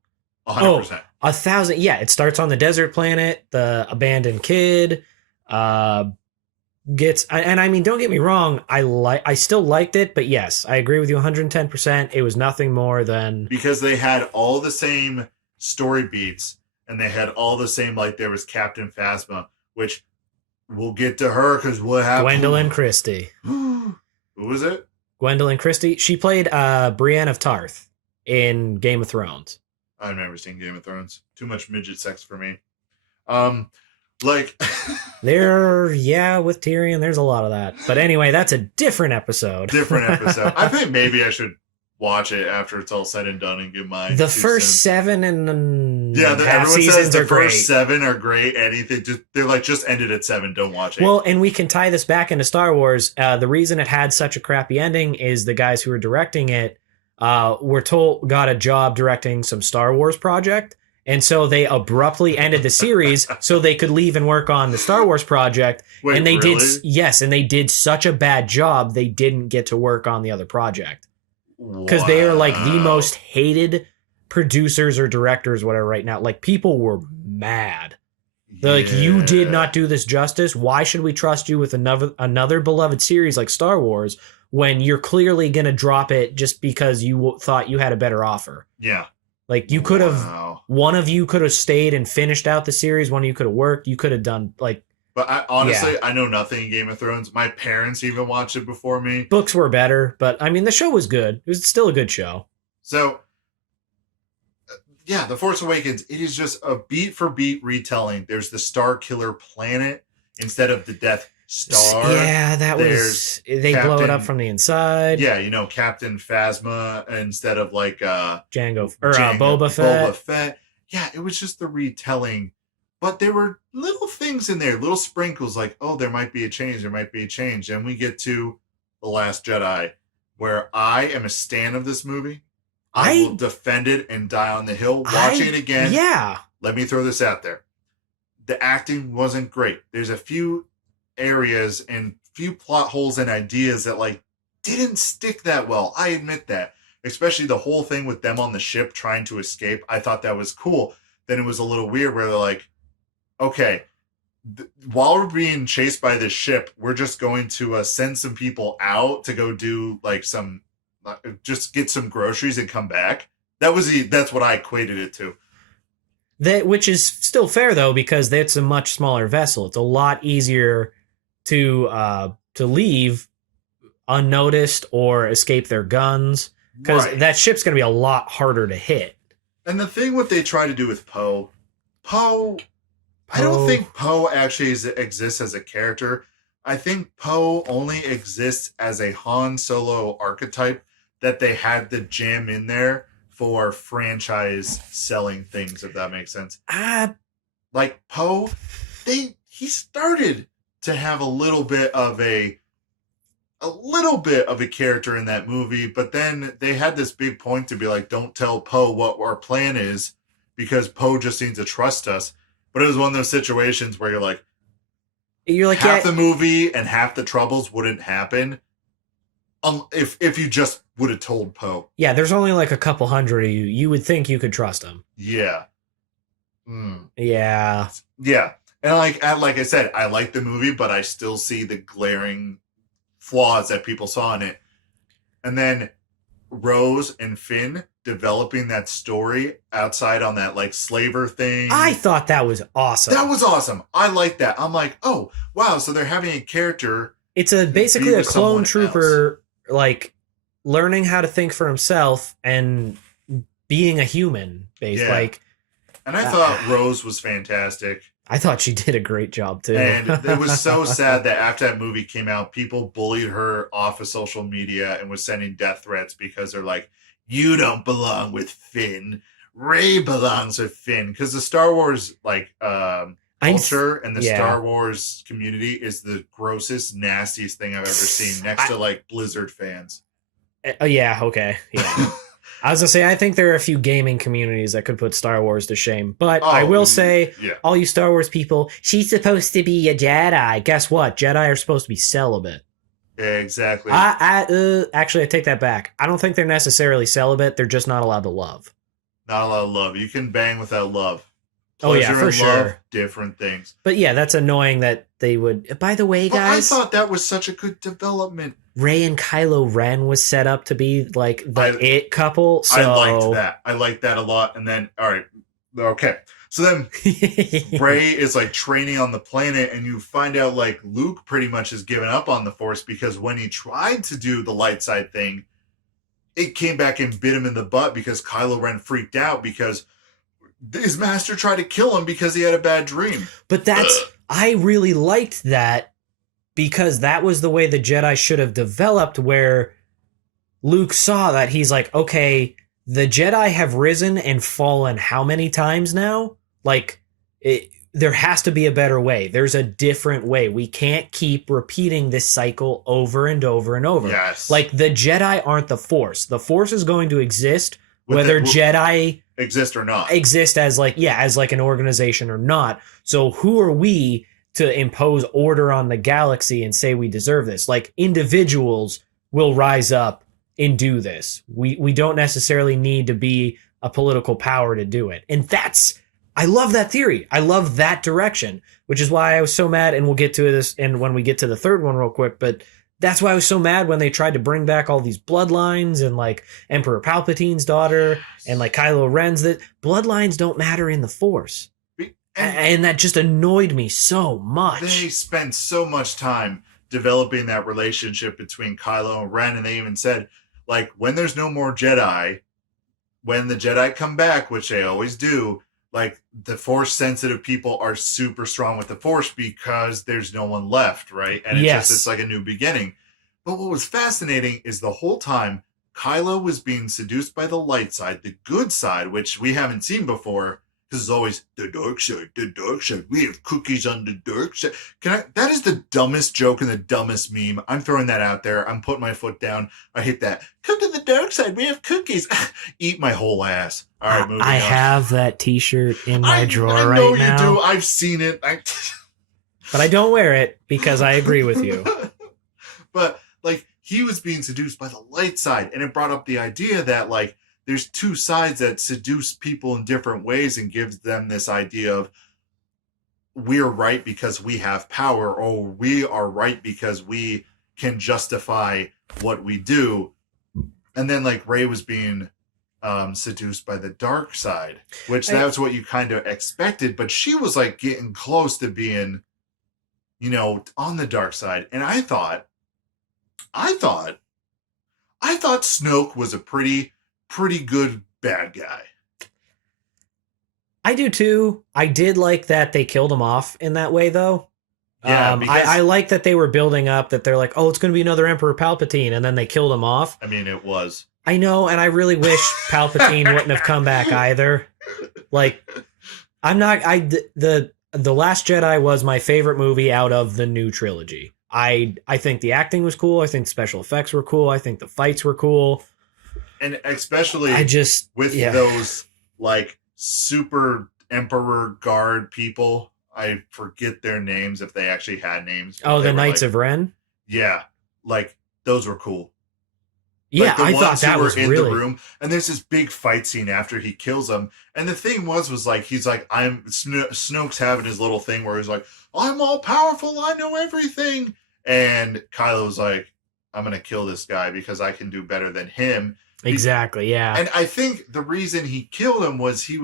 100%. 1,000. Yeah, it starts on the desert planet. The abandoned kid gets, and I mean, don't get me wrong, I still liked it, but yes, I agree with you 110%. It was nothing more than, because they had all the same story beats, and they had all the same, like there was Captain Phasma, which we'll get to her because what happened. Gwendolyn Christie. Who was it? Gwendolyn Christie. She played Brienne of Tarth in Game of Thrones. I've never seen Game of Thrones. Too much midget sex for me. Like with Tyrion, there's a lot of that. But anyway, that's a different episode. I think maybe I should watch it after it's all said and done and give my the first 7 and half everyone seasons says the are great. first 7 are great. Anything they're like just ended at 7. Don't watch it. Well, and we can tie this back into Star Wars. The reason it had such a crappy ending is the guys who were directing it got a job directing some Star Wars project. And so they abruptly ended the series so they could leave and work on the Star Wars project. Wait, and they really? and they did such a bad job they didn't get to work on the other project. Because they are like the most hated producers or directors, whatever, right now. Like, people were mad. They're like, you did not do this justice. Why should we trust you with another beloved series like Star Wars when you're clearly going to drop it just because you thought you had a better offer? Yeah. Like, you could have, one of you could have stayed and finished out the series. One of you could have worked. You could have done, like... But I know nothing in Game of Thrones. My parents even watched it before me. Books were better, but, I mean, the show was good. It was still a good show. So, The Force Awakens, it is just a beat-for-beat retelling. There's the Star Killer planet instead of the Death Star. Yeah, that was... They blow it up from the inside. Yeah, Captain Phasma instead of, like... Boba Fett. Boba Fett. Yeah, it was just the retelling. But there were little things in there, little sprinkles like, oh, there might be a change. And we get to The Last Jedi, where I am a stan of this movie. I will defend it and die on the hill. Watching it again. Yeah. Let me throw this out there. The acting wasn't great. There's a few areas and few plot holes and ideas that, like, didn't stick that well. I admit that. Especially the whole thing with them on the ship trying to escape. I thought that was cool. Then it was a little weird where they're like, okay, while we're being chased by this ship, we're just going to send some people out to go do like just get some groceries and come back. That's what I equated it to. Which is still fair though, because it's a much smaller vessel. It's a lot easier to leave unnoticed or escape their guns, because that ship's going to be a lot harder to hit. And the thing what they try to do with Poe, I don't think Poe actually exists as a character. I think Poe only exists as a Han Solo archetype that they had to jam in there for franchise selling things, if that makes sense. Like Poe, he started to have a little bit of a character in that movie, but then they had this big point to be like, don't tell Poe what our plan is because Poe just needs to trust us. But it was one of those situations where you're like half the movie and half the troubles wouldn't happen if you just would have told Poe. Yeah, there's only like a couple hundred of you. You would think you could trust him. Yeah. Yeah. Yeah. And like I said, I like the movie, but I still see the glaring flaws that people saw in it. And then Rose and Finn developing that story outside on that like slaver thing. I thought that was awesome. That was awesome. I like that. I'm like, oh wow, so they're having a character. It's basically a clone trooper like learning how to think for himself and being a human, basically. Yeah. And I thought Rose was fantastic. I thought she did a great job too. And it was so sad that after that movie came out, people bullied her off of social media and was sending death threats because they're like, you don't belong with Finn. Rey belongs with Finn. Because the Star Wars culture and the Star Wars community is the grossest, nastiest thing I've ever seen, next to like Blizzard fans. Yeah, okay. Yeah. I was going to say, I think there are a few gaming communities that could put Star Wars to shame. But I will say, all you Star Wars people, she's supposed to be a Jedi. Guess what? Jedi are supposed to be celibate. Yeah, exactly. Actually, I take that back. I don't think they're necessarily celibate. They're just not allowed to love. Not allowed to love. You can bang without love. Pleasure for sure. Love, different things. But yeah, that's annoying that they would... By the way, guys... I thought that was such a good development. Rey and Kylo Ren was set up to be like the it couple. So... I liked that. I liked that a lot. And then, all right, okay. So then Rey is like training on the planet, and you find out like Luke pretty much has given up on the Force because when he tried to do the light side thing, it came back and bit him in the butt because Kylo Ren freaked out because his master tried to kill him because he had a bad dream. But I really liked that because that was the way the Jedi should have developed, where Luke saw that he's like, okay, the Jedi have risen and fallen how many times now? Like, there has to be a better way. There's a different way. We can't keep repeating this cycle over and over and over. Yes. Like, the Jedi aren't the Force. The Force is going to exist whether Jedi exist or not. Exist as like an organization or not. So who are we to impose order on the galaxy and say we deserve this? Like, individuals will rise up and do this. We don't necessarily need to be a political power to do it. And I love that theory. I love that direction, which is why I was so mad. And we'll get to this and when we get to the third one real quick, but that's why I was so mad when they tried to bring back all these bloodlines and like Emperor Palpatine's daughter and like Kylo Ren's. That bloodlines don't matter in the Force. And that just annoyed me so much. They spent so much time developing that relationship between Kylo and Ren, and they even said, like, when there's no more Jedi, when the Jedi come back, which they always do, like, the Force-sensitive people are super strong with the Force because there's no one left, right? And it's like a new beginning. But what was fascinating is the whole time, Kylo was being seduced by the light side, the good side, which we haven't seen before. Because it's always the dark side, the dark side. We have cookies on the dark side. That is the dumbest joke and the dumbest meme. I'm throwing that out there. I'm putting my foot down. I hit that. Come to the dark side. We have cookies. Eat my whole ass. All right, moving on. I have that T-shirt in my drawer right now. I know you do. I've seen it. But I don't wear it because I agree with you. But like, he was being seduced by the light side, and it brought up the idea that like, there's two sides that seduce people in different ways and gives them this idea of we're right because we have power, or we are right because we can justify what we do. And then like Rey was being seduced by the dark side, which that's what you kind of expected. But she was like getting close to being, on the dark side. And I thought Snoke was a pretty good bad guy. I do too. I did like that they killed him off in that way, though. Yeah, I like that they were building up that they're like, oh, it's going to be another Emperor Palpatine, and then they killed him off. I mean, it was. I know, and I really wish Palpatine wouldn't have come back either. Like, the Last Jedi was my favorite movie out of the new trilogy. I think the acting was cool. I think the special effects were cool. I think the fights were cool. And especially those like super Emperor Guard people. I forget their names if they actually had names. Oh, the Knights of Ren? Yeah. Like, those were cool. Yeah, like, I thought that was in really... the room, and there's this big fight scene after he kills them. And the thing was like, he's like, Snoke's having his little thing where he's like, I'm all powerful, I know everything. And Kylo's like, I'm going to kill this guy because I can do better than him. Exactly, yeah. And I think the reason he killed him was he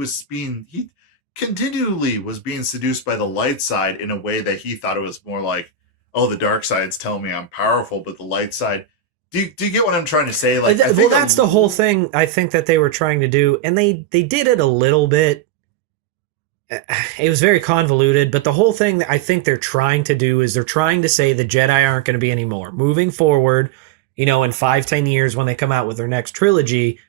continually was being seduced by the light side in a way that he thought it was more like, oh, the dark side's telling me I'm powerful, but the light side... Do you get what I'm trying to say? Like, well, that's the whole thing I think that they were trying to do, and they did it a little bit. It was very convoluted, but the whole thing that I think they're trying to do is they're trying to say the Jedi aren't going to be anymore. Moving forward, in 5-10 years when they come out with their next trilogy,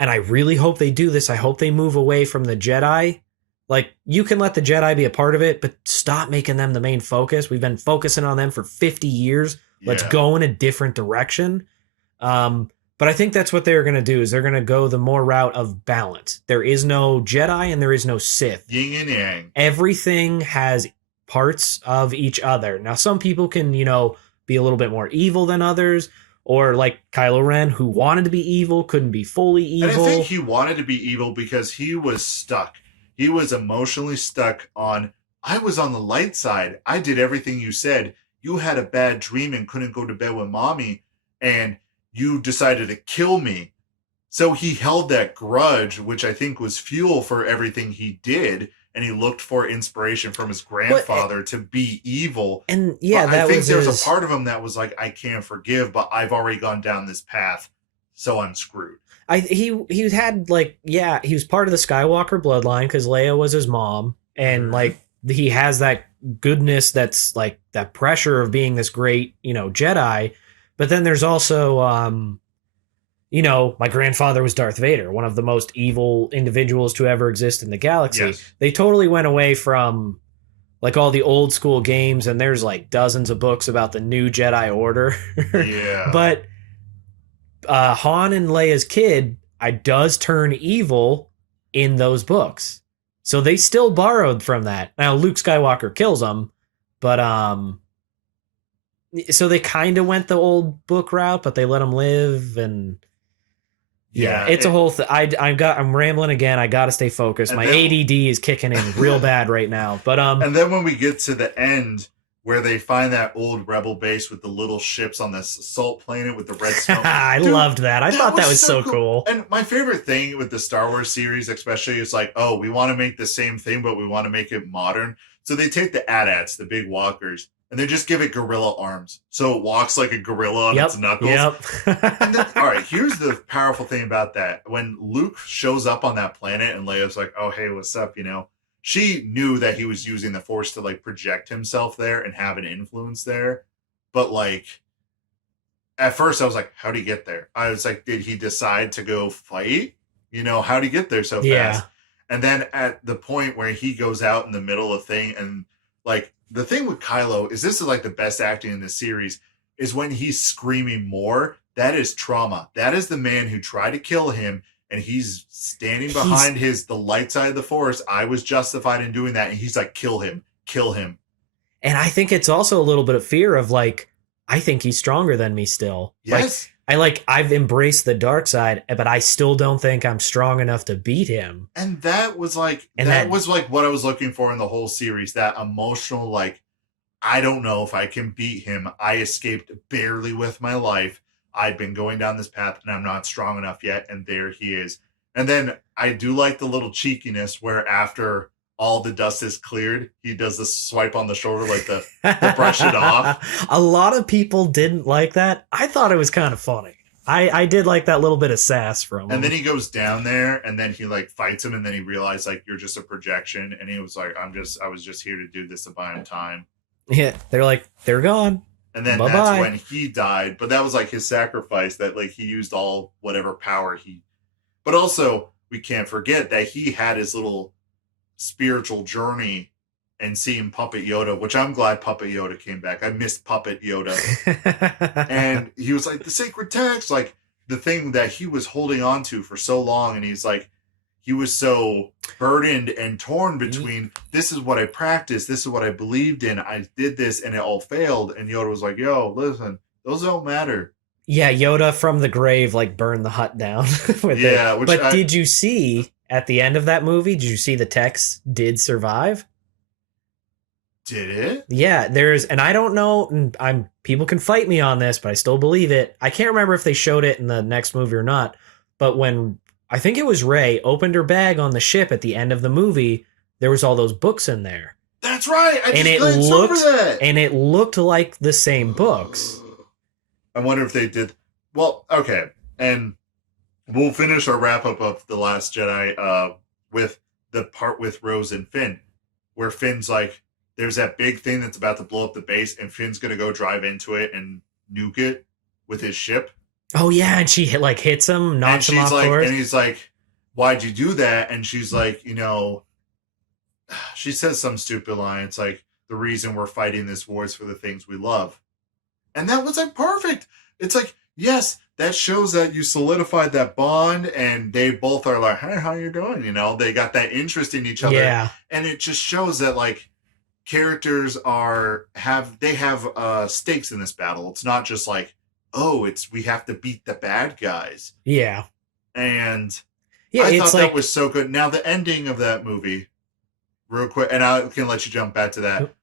and I really hope they do this, I hope they move away from the Jedi. Like, you can let the Jedi be a part of it, but stop making them the main focus. We've been focusing on them for 50 years. Let's go in a different direction. But I think that's what they're going to do, is they're going to go the more route of balance. There is no Jedi and there is no Sith. Yin and yang. Everything has parts of each other. Now, some people can, be a little bit more evil than others, or like Kylo Ren, who wanted to be evil, couldn't be fully evil. And I think he wanted to be evil because he was stuck. He was emotionally stuck on, I was on the light side. I did everything you said. You had a bad dream and couldn't go to bed with mommy, and you decided to kill me. So he held that grudge, which I think was fuel for everything he did, and he looked for inspiration from his grandfather to be evil. And yeah, but I think there was his... a part of him that was like, I can't forgive, but I've already gone down this path, so I'm screwed. He had like, yeah, he was part of the Skywalker bloodline because Leia was his mom, and like he has that goodness that's like that pressure of being this great, you know, Jedi. But then there's also you know, my grandfather was Darth Vader, one of the most evil individuals to ever exist in the galaxy. Yes. They totally went away from like all the old school games, and there's like dozens of books about the new Jedi Order. Yeah. But Han and Leia's kid does turn evil in those books. So they still borrowed from that. Now Luke Skywalker kills him, but so they kind of went the old book route, but they let him live. And yeah, it's a whole thing. I'm rambling again. I got to stay focused. My ADD is kicking in real bad right now. But and then when we get to the end where they find that old rebel base with the little ships on this salt planet with the red smoke. I loved that. I thought that was so cool. And my favorite thing with the Star Wars series, especially, is like, oh, we want to make the same thing, but we want to make it modern. So they take the AT-ATs, the big walkers, and they just give it gorilla arms. So it walks like a gorilla on its knuckles. And then, all right, here's the powerful thing about that. When Luke shows up on that planet and Leia's like, oh, hey, what's up, you know? She knew that he was using the Force to, like, project himself there and have an influence there. But, like, at first I was like, how'd he get there? I was like, did he decide to go fight? You know, how'd he get there so fast? And then at the point where he goes out in the middle of thing, and, like, the thing with Kylo is this is, like, the best acting in the series, is when he's screaming more, that is trauma. That is the man who tried to kill him, and he's standing behind the light side of the Force. I was justified in doing that. And he's like, kill him. And I think it's also a little bit of fear of like, I think he's stronger than me still. Yes. Like, I've embraced the dark side, but I still don't think I'm strong enough to beat him. And that was like, that was like what I was looking for in the whole series. That emotional, like, I don't know if I can beat him. I escaped barely with my life. I've been going down this path and I'm not strong enough yet. And there he is. And then I do like the little cheekiness where after all the dust is cleared, he does the swipe on the shoulder, like the brush it off. A lot of people didn't like that. I thought it was kind of funny. I did like that little bit of sass from him. And then he goes down there and then he like fights him. And then he realized like, you're just a projection. And he was like, I was just here to do this to buy him time. Yeah. They're like, they're gone. And then that's when he died. But that was like his sacrifice, that like he used all whatever power but also we can't forget that he had his little spiritual journey and seeing Puppet Yoda, which I'm glad Puppet Yoda came back. I missed Puppet Yoda. And he was like, the sacred text, like the thing that he was holding on to for so long. And he's like, he was so burdened and torn between, this is what I practiced, this is what I believed in, I did this and it all failed. And Yoda was like, yo, listen, those don't matter. Yeah, Yoda from the grave like burned the hut down with it. But did you see at the end of that movie, did you see the text did survive? Did it? Yeah, and I don't know, and people can fight me on this, but I still believe it. I can't remember if they showed it in the next movie or not, but when I think it was Rey opened her bag on the ship at the end of the movie, there was all those books in there. That's right. It looked like the same books. I wonder if they did. Well, okay. And we'll finish our wrap up of The Last Jedi with the part with Rose and Finn, where Finn's like, there's that big thing that's about to blow up the base, and Finn's going to go drive into it and nuke it with his ship. Oh, yeah. And she hits him, knocks him off course. And he's like, why'd you do that? And she's like, you know, she says some stupid line. It's like, the reason we're fighting this war is for the things we love. And that was like perfect. It's like, yes, that shows that you solidified that bond, and they both are like, hey, how you doing? You know, they got that interest in each other. Yeah. And it just shows that like characters have stakes in this battle. It's not just like, oh, we have to beat the bad guys. Yeah. And yeah, I thought that was so good. Now the ending of that movie, real quick, and I can let you jump back to that.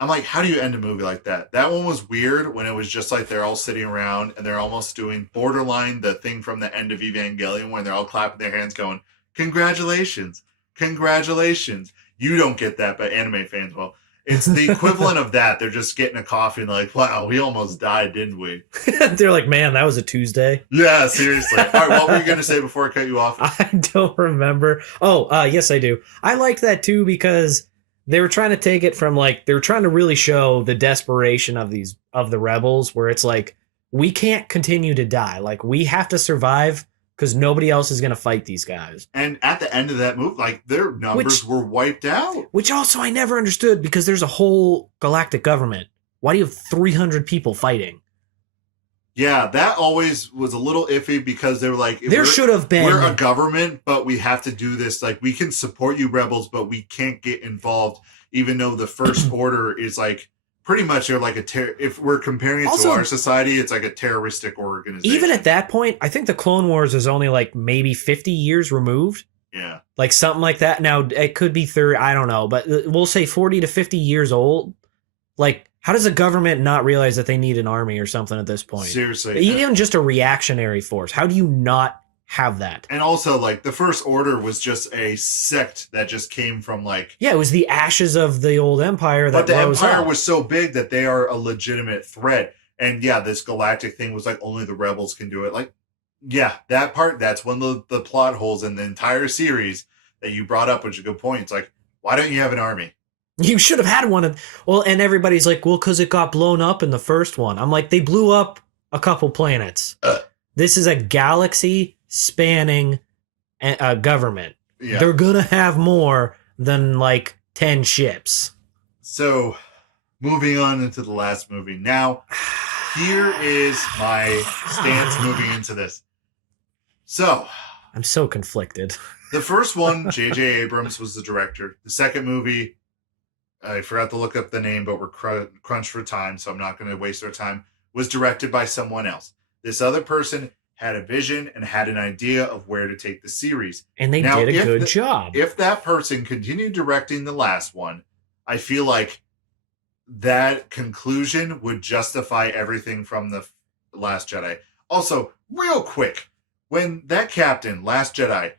I'm like, how do you end a movie like that? That one was weird when it was just like they're all sitting around and they're almost doing borderline the thing from the end of Evangelion when they're all clapping their hands going, congratulations, congratulations. You don't get that, but anime fans will. It's the equivalent of that. They're just getting a coffee and like, wow, we almost died, didn't we? They're like, man, that was a Tuesday. Yeah, seriously. All right, what were you going to say before I cut you off? I don't remember. Oh, yes, I do. I like that too because they were trying to take it from like, they were trying to really show the desperation of the rebels where it's like, we can't continue to die. Like, we have to survive because nobody else is going to fight these guys. And at the end of that move, like, their numbers were wiped out. Which also I never understood because there's a whole galactic government. Why do you have 300 people fighting? Yeah, that always was a little iffy because they were like, there should have been. We're a government, but we have to do this. Like, we can support you rebels, but we can't get involved, even though the First Order is like, pretty much they're like if we're comparing it to our society, it's like a terroristic organization. Even at that point, I think the Clone Wars is only like maybe 50 years removed. Yeah. Like something like that. Now, it could be 30, I don't know, but we'll say 40 to 50 years old. Like, how does a government not realize that they need an army or something at this point? Seriously. Even just a reactionary force. How do you not have that? And also, like, the First Order was just a sect that just came from, like... Yeah, it was the ashes of the old empire that rose up. But the empire was so big that they are a legitimate threat. And, yeah, this galactic thing was like, only the rebels can do it. Like, yeah, that part, that's one of the plot holes in the entire series that you brought up, which is a good point. It's like, why don't you have an army? You should have had one. Well, and everybody's like, well, because it got blown up in the first one. I'm like, they blew up a couple planets. This is a galaxy-spanning government. Yeah. They're going to have more than, like, 10 ships. So, moving on into the last movie. Now, here is my stance moving into this. So... I'm so conflicted. The first one, J.J. Abrams was the director. The second movie... I forgot to look up the name, but we're crunched for time, so I'm not going to waste our time, was directed by someone else. This other person had a vision and had an idea of where to take the series. And they did a good job. If that person continued directing the last one, I feel like that conclusion would justify everything from the Last Jedi. Also, real quick, when that captain, Last Jedi,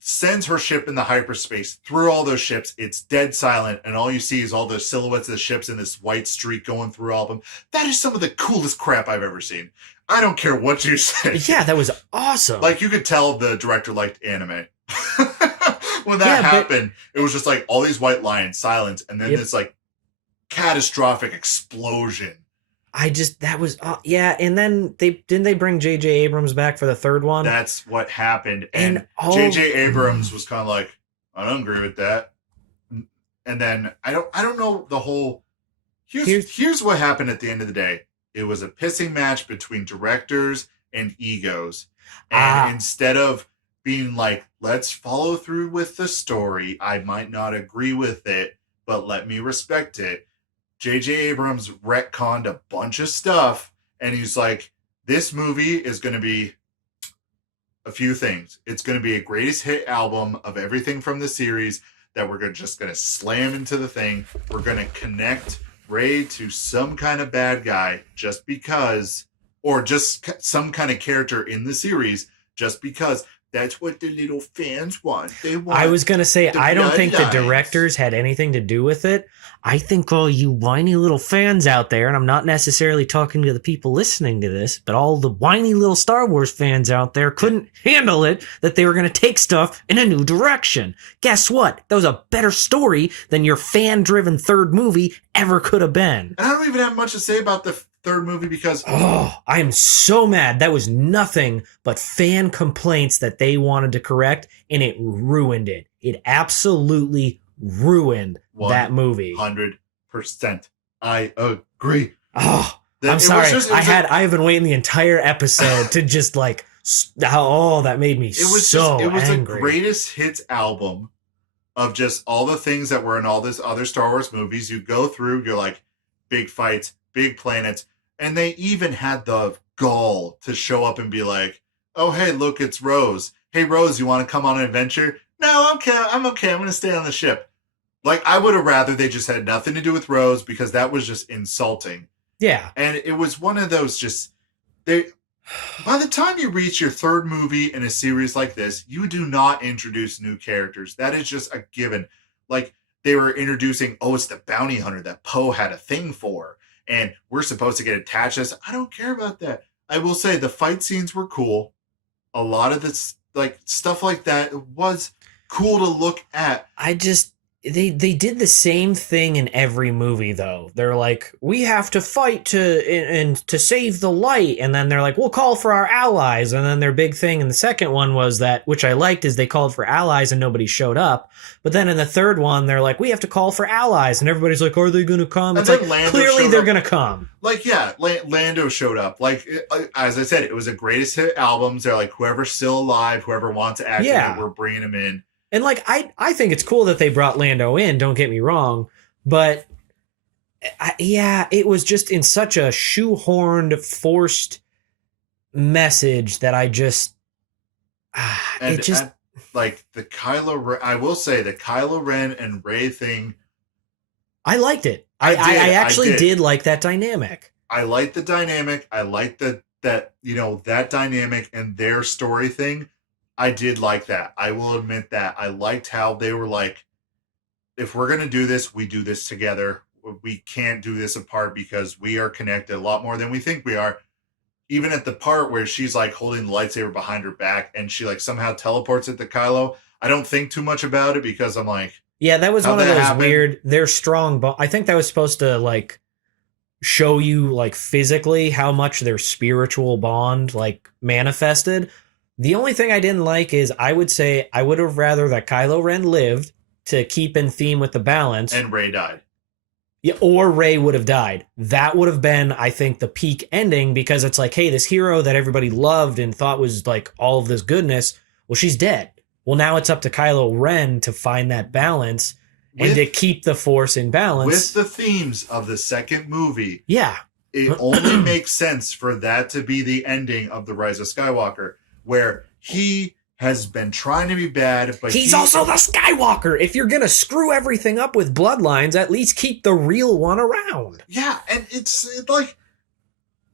sends her ship into hyperspace through all those ships, it's dead silent, and all you see is all the silhouettes of the ships and this white streak going through all of them. That is some of the coolest crap I've ever seen. I don't care what you say. Yeah, that was awesome. Like, you could tell the director liked anime. When that happened, it was just like all these white lines, silence, and then this like catastrophic explosion. That was, and then didn't they bring J.J. Abrams back for the third one? That's what happened. And J.J. Abrams was kind of like, I don't agree with that. And then I don't know the whole, here's what happened at the end of the day. It was a pissing match between directors and egos. And instead of being like, let's follow through with the story, I might not agree with it, but let me respect it. J.J. Abrams retconned a bunch of stuff, and he's like, this movie is going to be a few things. It's going to be a greatest hit album of everything from the series that we're just going to slam into the thing. We're going to connect Rey to some kind of bad guy just because, or just some kind of character in the series just because. That's what the little fans want. They want. I was going to say, I don't think the directors had anything to do with it. I think all you whiny little fans out there, and I'm not necessarily talking to the people listening to this, but all the whiny little Star Wars fans out there couldn't handle it that they were going to take stuff in a new direction. Guess what? That was a better story than your fan-driven third movie ever could have been. And I don't even have much to say about the third movie because... Oh, I am so mad. That was nothing but fan complaints that they wanted to correct, and it ruined it. It absolutely ruined that movie. 100%. I agree. Oh, I'm sorry. I've been waiting the entire episode to just like, that made me so angry. It was the greatest hits album of just all the things that were in all this other Star Wars movies. You go through, you're like, big fights, big planets, and they even had the gall to show up and be like, oh, hey, look, it's Rose. Hey, Rose, you want to come on an adventure? No, I'm okay. I'm going to stay on the ship. Like, I would have rather they just had nothing to do with Rose because that was just insulting. Yeah. And it was one of those just... By the time you reach your third movie in a series like this, you do not introduce new characters. That is just a given. Like, they were introducing, it's the bounty hunter that Poe had a thing for. And we're supposed to get attached to this. I don't care about that. I will say the fight scenes were cool. A lot of this, like, stuff like that was cool to look at. They did the same thing in every movie, though. They're like, we have to fight to save the light, and then they're like, we'll call for our allies, and then their big thing in the second one was that, which I liked, is they called for allies and nobody showed up. But then in the third one, they're like, we have to call for allies, and everybody's like, are they going to come? And it's like, Lando clearly they're going to come. Like, yeah, Lando showed up. Like, as I said, it was the greatest hit albums. They're like, whoever's still alive, whoever wants to activate, we're bringing him in. And, like, I think it's cool that they brought Lando in, don't get me wrong, but, it was just in such a shoehorned, forced message that I just... like, the Kylo Ren... I will say, the Kylo Ren and Rey thing... I liked it. I actually did like that dynamic. I liked the dynamic. I liked that dynamic and their story thing. I did like that. I will admit that. I liked how they were like, if we're going to do this, we do this together. We can't do this apart because we are connected a lot more than we think we are. Even at the part where she's like holding the lightsaber behind her back and she like somehow teleports it to Kylo. I don't think too much about it because I'm like... Yeah, that was one of those weird... They're strong... I think that was supposed to like show you like physically how much their spiritual bond like manifested. The only thing I didn't like is I would say I would have rather that Kylo Ren lived to keep in theme with the balance. And Rey died. Yeah, or Rey would have died. That would have been, I think, the peak ending because it's like, hey, this hero that everybody loved and thought was like all of this goodness, well, she's dead. Well, now it's up to Kylo Ren to find that balance and to keep the Force in balance. With the themes of the second movie. Yeah. It only makes sense for that to be the ending of The Rise of Skywalker. Where he has been trying to be bad, but he's also the Skywalker. If you're going to screw everything up with bloodlines, at least keep the real one around. Yeah, and it's like,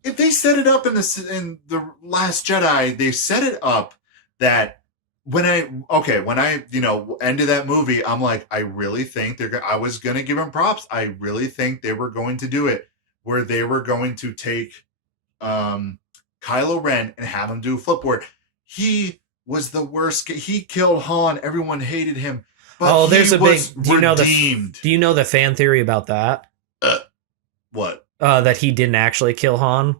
if they set it up in the Last Jedi, they set it up that when I ended that movie, I'm like, I really think I was going to give them props. I really think they were going to do it where they were going to take Kylo Ren and have him do a flipboard. He was the worst. He killed Han. Everyone hated him. But there's a big... Do you know the fan theory about that? What? That he didn't actually kill Han?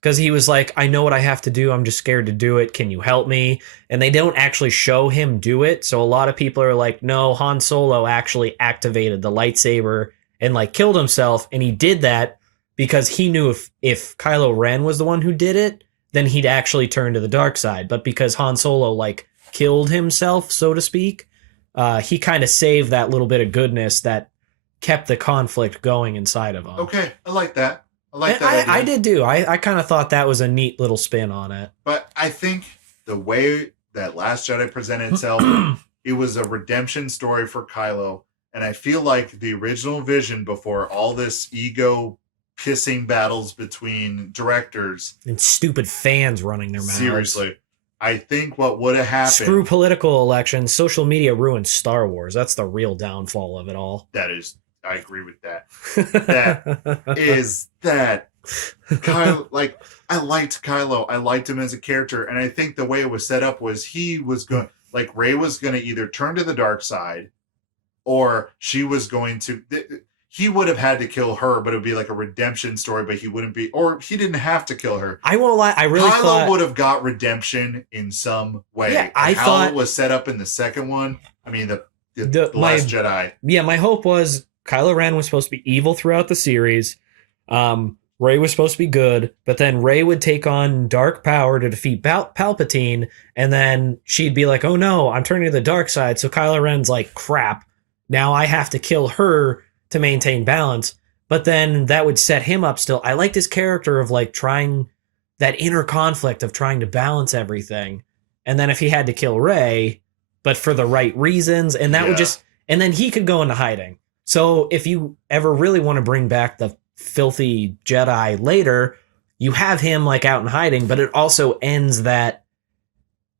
Because he was like, I know what I have to do. I'm just scared to do it. Can you help me? And they don't actually show him do it. So a lot of people are like, no, Han Solo actually activated the lightsaber and like killed himself. And he did that because he knew if Kylo Ren was the one who did it, then he'd actually turn to the dark side. But because Han Solo like killed himself, so to speak, he kind of saved that little bit of goodness that kept the conflict going inside of him. Okay, I like that. I did too. I kind of thought that was a neat little spin on it. But I think the way that Last Jedi presented itself, it was a redemption story for Kylo. And I feel like the original vision before all this ego pissing battles between directors and stupid fans running their mouths. Seriously, I think what would have happened... Screw political elections. Social media ruined Star Wars. That's the real downfall of it all. I agree with that. Kylo, like, I liked Kylo. I liked him as a character. And I think the way it was set up was he was going... Like, Rey was going to either turn to the dark side or she was going to... He would have had to kill her, but it would be like a redemption story, but he wouldn't be... Or he didn't have to kill her. I won't lie. I really Kylo would have got redemption in some way. Yeah, I thought... it was set up in the second one. I mean, the Last Jedi. Yeah, my hope was Kylo Ren was supposed to be evil throughout the series. Rey was supposed to be good, but then Rey would take on dark power to defeat Palpatine, and then she'd be like, oh no, I'm turning to the dark side. So Kylo Ren's like, crap, now I have to kill her to maintain balance. But then that would set him up still. I liked his character of like trying that inner conflict of trying to balance everything. And then if he had to kill Rey, but for the right reasons, and that would just, and then he could go into hiding. So if you ever really want to bring back the filthy Jedi later, you have him like out in hiding, but it also ends that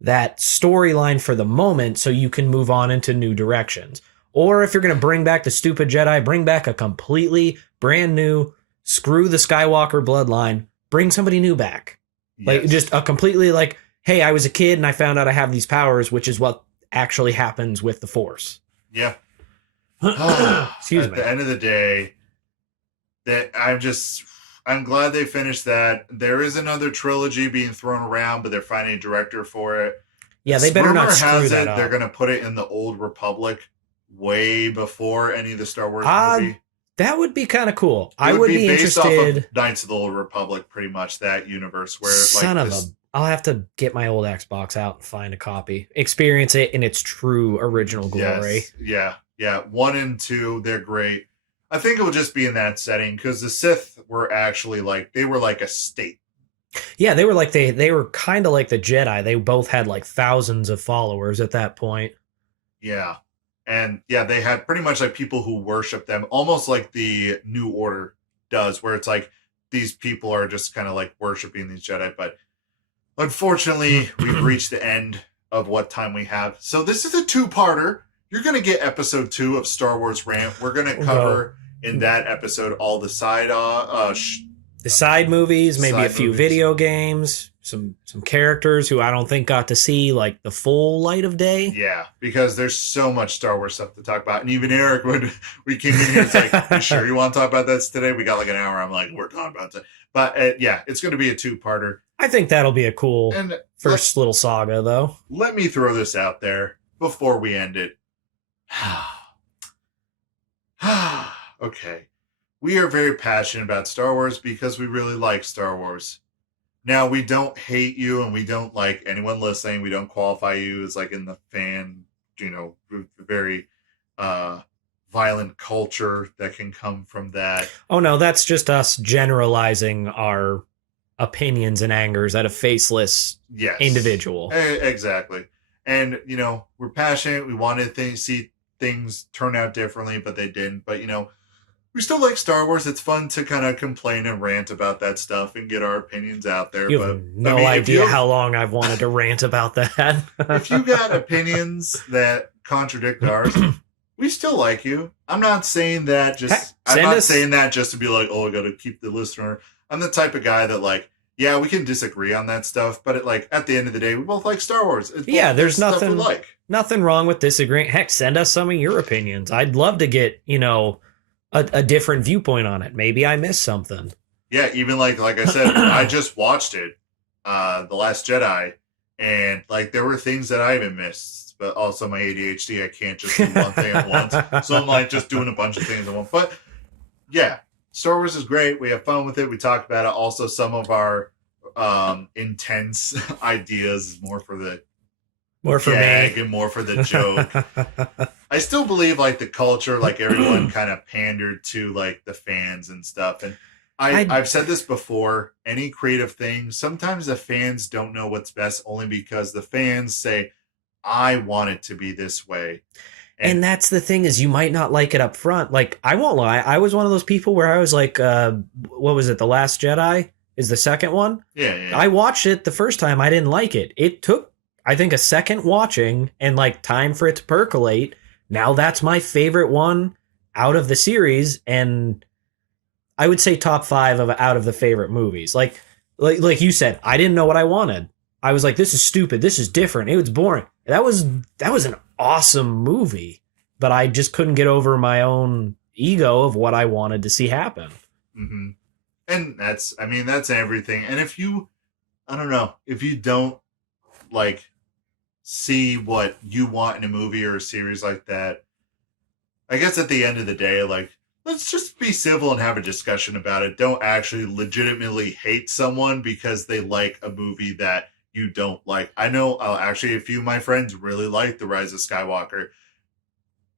storyline for the moment so you can move on into new directions. Or if you're going to bring back the stupid Jedi, bring back a completely brand new, screw the Skywalker bloodline, bring somebody new back. Like just a completely like, hey, I was a kid and I found out I have these powers, which is what actually happens with the Force. Yeah. Excuse me. At the end of the day, that I'm glad they finished that. There is another trilogy being thrown around, but they're finding a director for it. Yeah, they better not screw has that it up. they're going to put it in the Old Republic way before any of the Star Wars movie. That would be kind of cool. I would be based interested. Off of Knights of the Old Republic, pretty much that universe where I'll have to get my old Xbox out and find a copy, experience it in its true original glory. Yes, yeah. 1 and 2, they're great. I think it will just be in that setting because the Sith were actually they were like a state. Yeah, they were like they were kind of like the Jedi. They both had like thousands of followers at that point. Yeah. And yeah, they had pretty much like people who worship them, almost like the New Order does, where it's like these people are just kind of like worshiping these Jedi. But unfortunately, we've reached the end of what time we have. So this is a 2-parter. You're going to get episode 2 of Star Wars Rant. We're going to cover in that episode all the side the side movies, maybe a few movies. Video games, some characters who I don't think got to see like the full light of day. Yeah, because there's so much Star Wars stuff to talk about. And even Eric, when we came in here, it's like, you sure you want to talk about that today? We got like an hour. I'm like, we're talking about that. But yeah, it's going to be a 2-parter. I think that'll be a cool first little saga, though. Let me throw this out there before we end it. Okay. We are very passionate about Star Wars because we really like Star Wars. Now, we don't hate you and we don't like anyone listening. We don't qualify you as like in the fan, very violent culture that can come from that. Oh, no, that's just us generalizing our opinions and angers at a faceless individual. Exactly. And, we're passionate. We wanted to see things turn out differently, but they didn't. But, we still like Star Wars. It's fun to kind of complain and rant about that stuff and get our opinions out there. You have no idea how long I've wanted to rant about that. If you got opinions that contradict ours, we still like you. I'm not saying that saying that just to be like, oh, I got to keep the listener. I'm the type of guy that yeah, we can disagree on that stuff, but at the end of the day, we both like Star Wars. There's nothing wrong with disagreeing. Heck, send us some of your opinions. I'd love to get, a different viewpoint on it. Maybe I missed something. Yeah, even like I said, I just watched it, The Last Jedi, and there were things that I even missed. But also my ADHD, I can't just do one thing at once. So I'm just doing a bunch of things at once. But yeah, Star Wars is great. We have fun with it. We talk about it. Also, some of our intense ideas is more for the gag me and more for the joke. I still believe the culture, everyone kind of pandered to the fans and stuff. And I've said this before, any creative thing, sometimes the fans don't know what's best only because the fans say, I want it to be this way. And that's the thing is you might not like it up front. I won't lie. I was one of those people where I was like, what was it? The Last Jedi is the second one. Yeah. I watched it the first time. I didn't like it. It took, I think, a second watching and time for it to percolate. Now that's my favorite one out of the series. And I would say top 5 out of the favorite movies. Like you said, I didn't know what I wanted. I was like, this is stupid. This is different. It was boring. That was an awesome movie, but I just couldn't get over my own ego of what I wanted to see happen. Mm-hmm. And that's everything. And if you don't see what you want in a movie or a series like that, I guess at the end of the day, let's just be civil and have a discussion about it. Don't actually legitimately hate someone because they like a movie that you don't like. I know actually a few of my friends really like The Rise of Skywalker,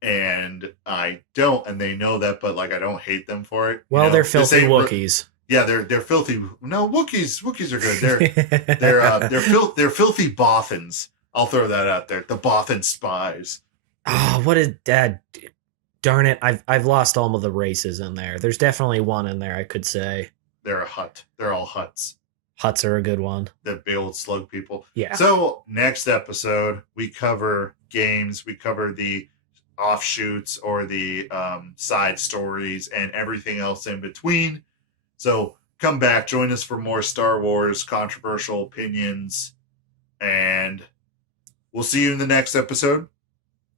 and I don't, and they know that, but I don't hate them for it. Well, they're filthy Wookiees. Yeah, they're filthy. No, Wookiees are good. They're filthy Bothans. I'll throw that out there. The Bothan spies. Oh, what is that? Darn it! I've lost all of the races in there. There's definitely one in there I could say. They're a hut. They're all huts. Huts are a good one. The big old slug people. Yeah. So next episode, we cover games. We cover the offshoots or the side stories and everything else in between. So come back, join us for more Star Wars controversial opinions, and we'll see you in the next episode.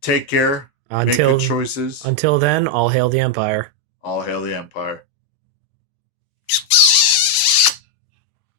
Take care. Make good choices. Until then, all hail the Empire. All hail the Empire.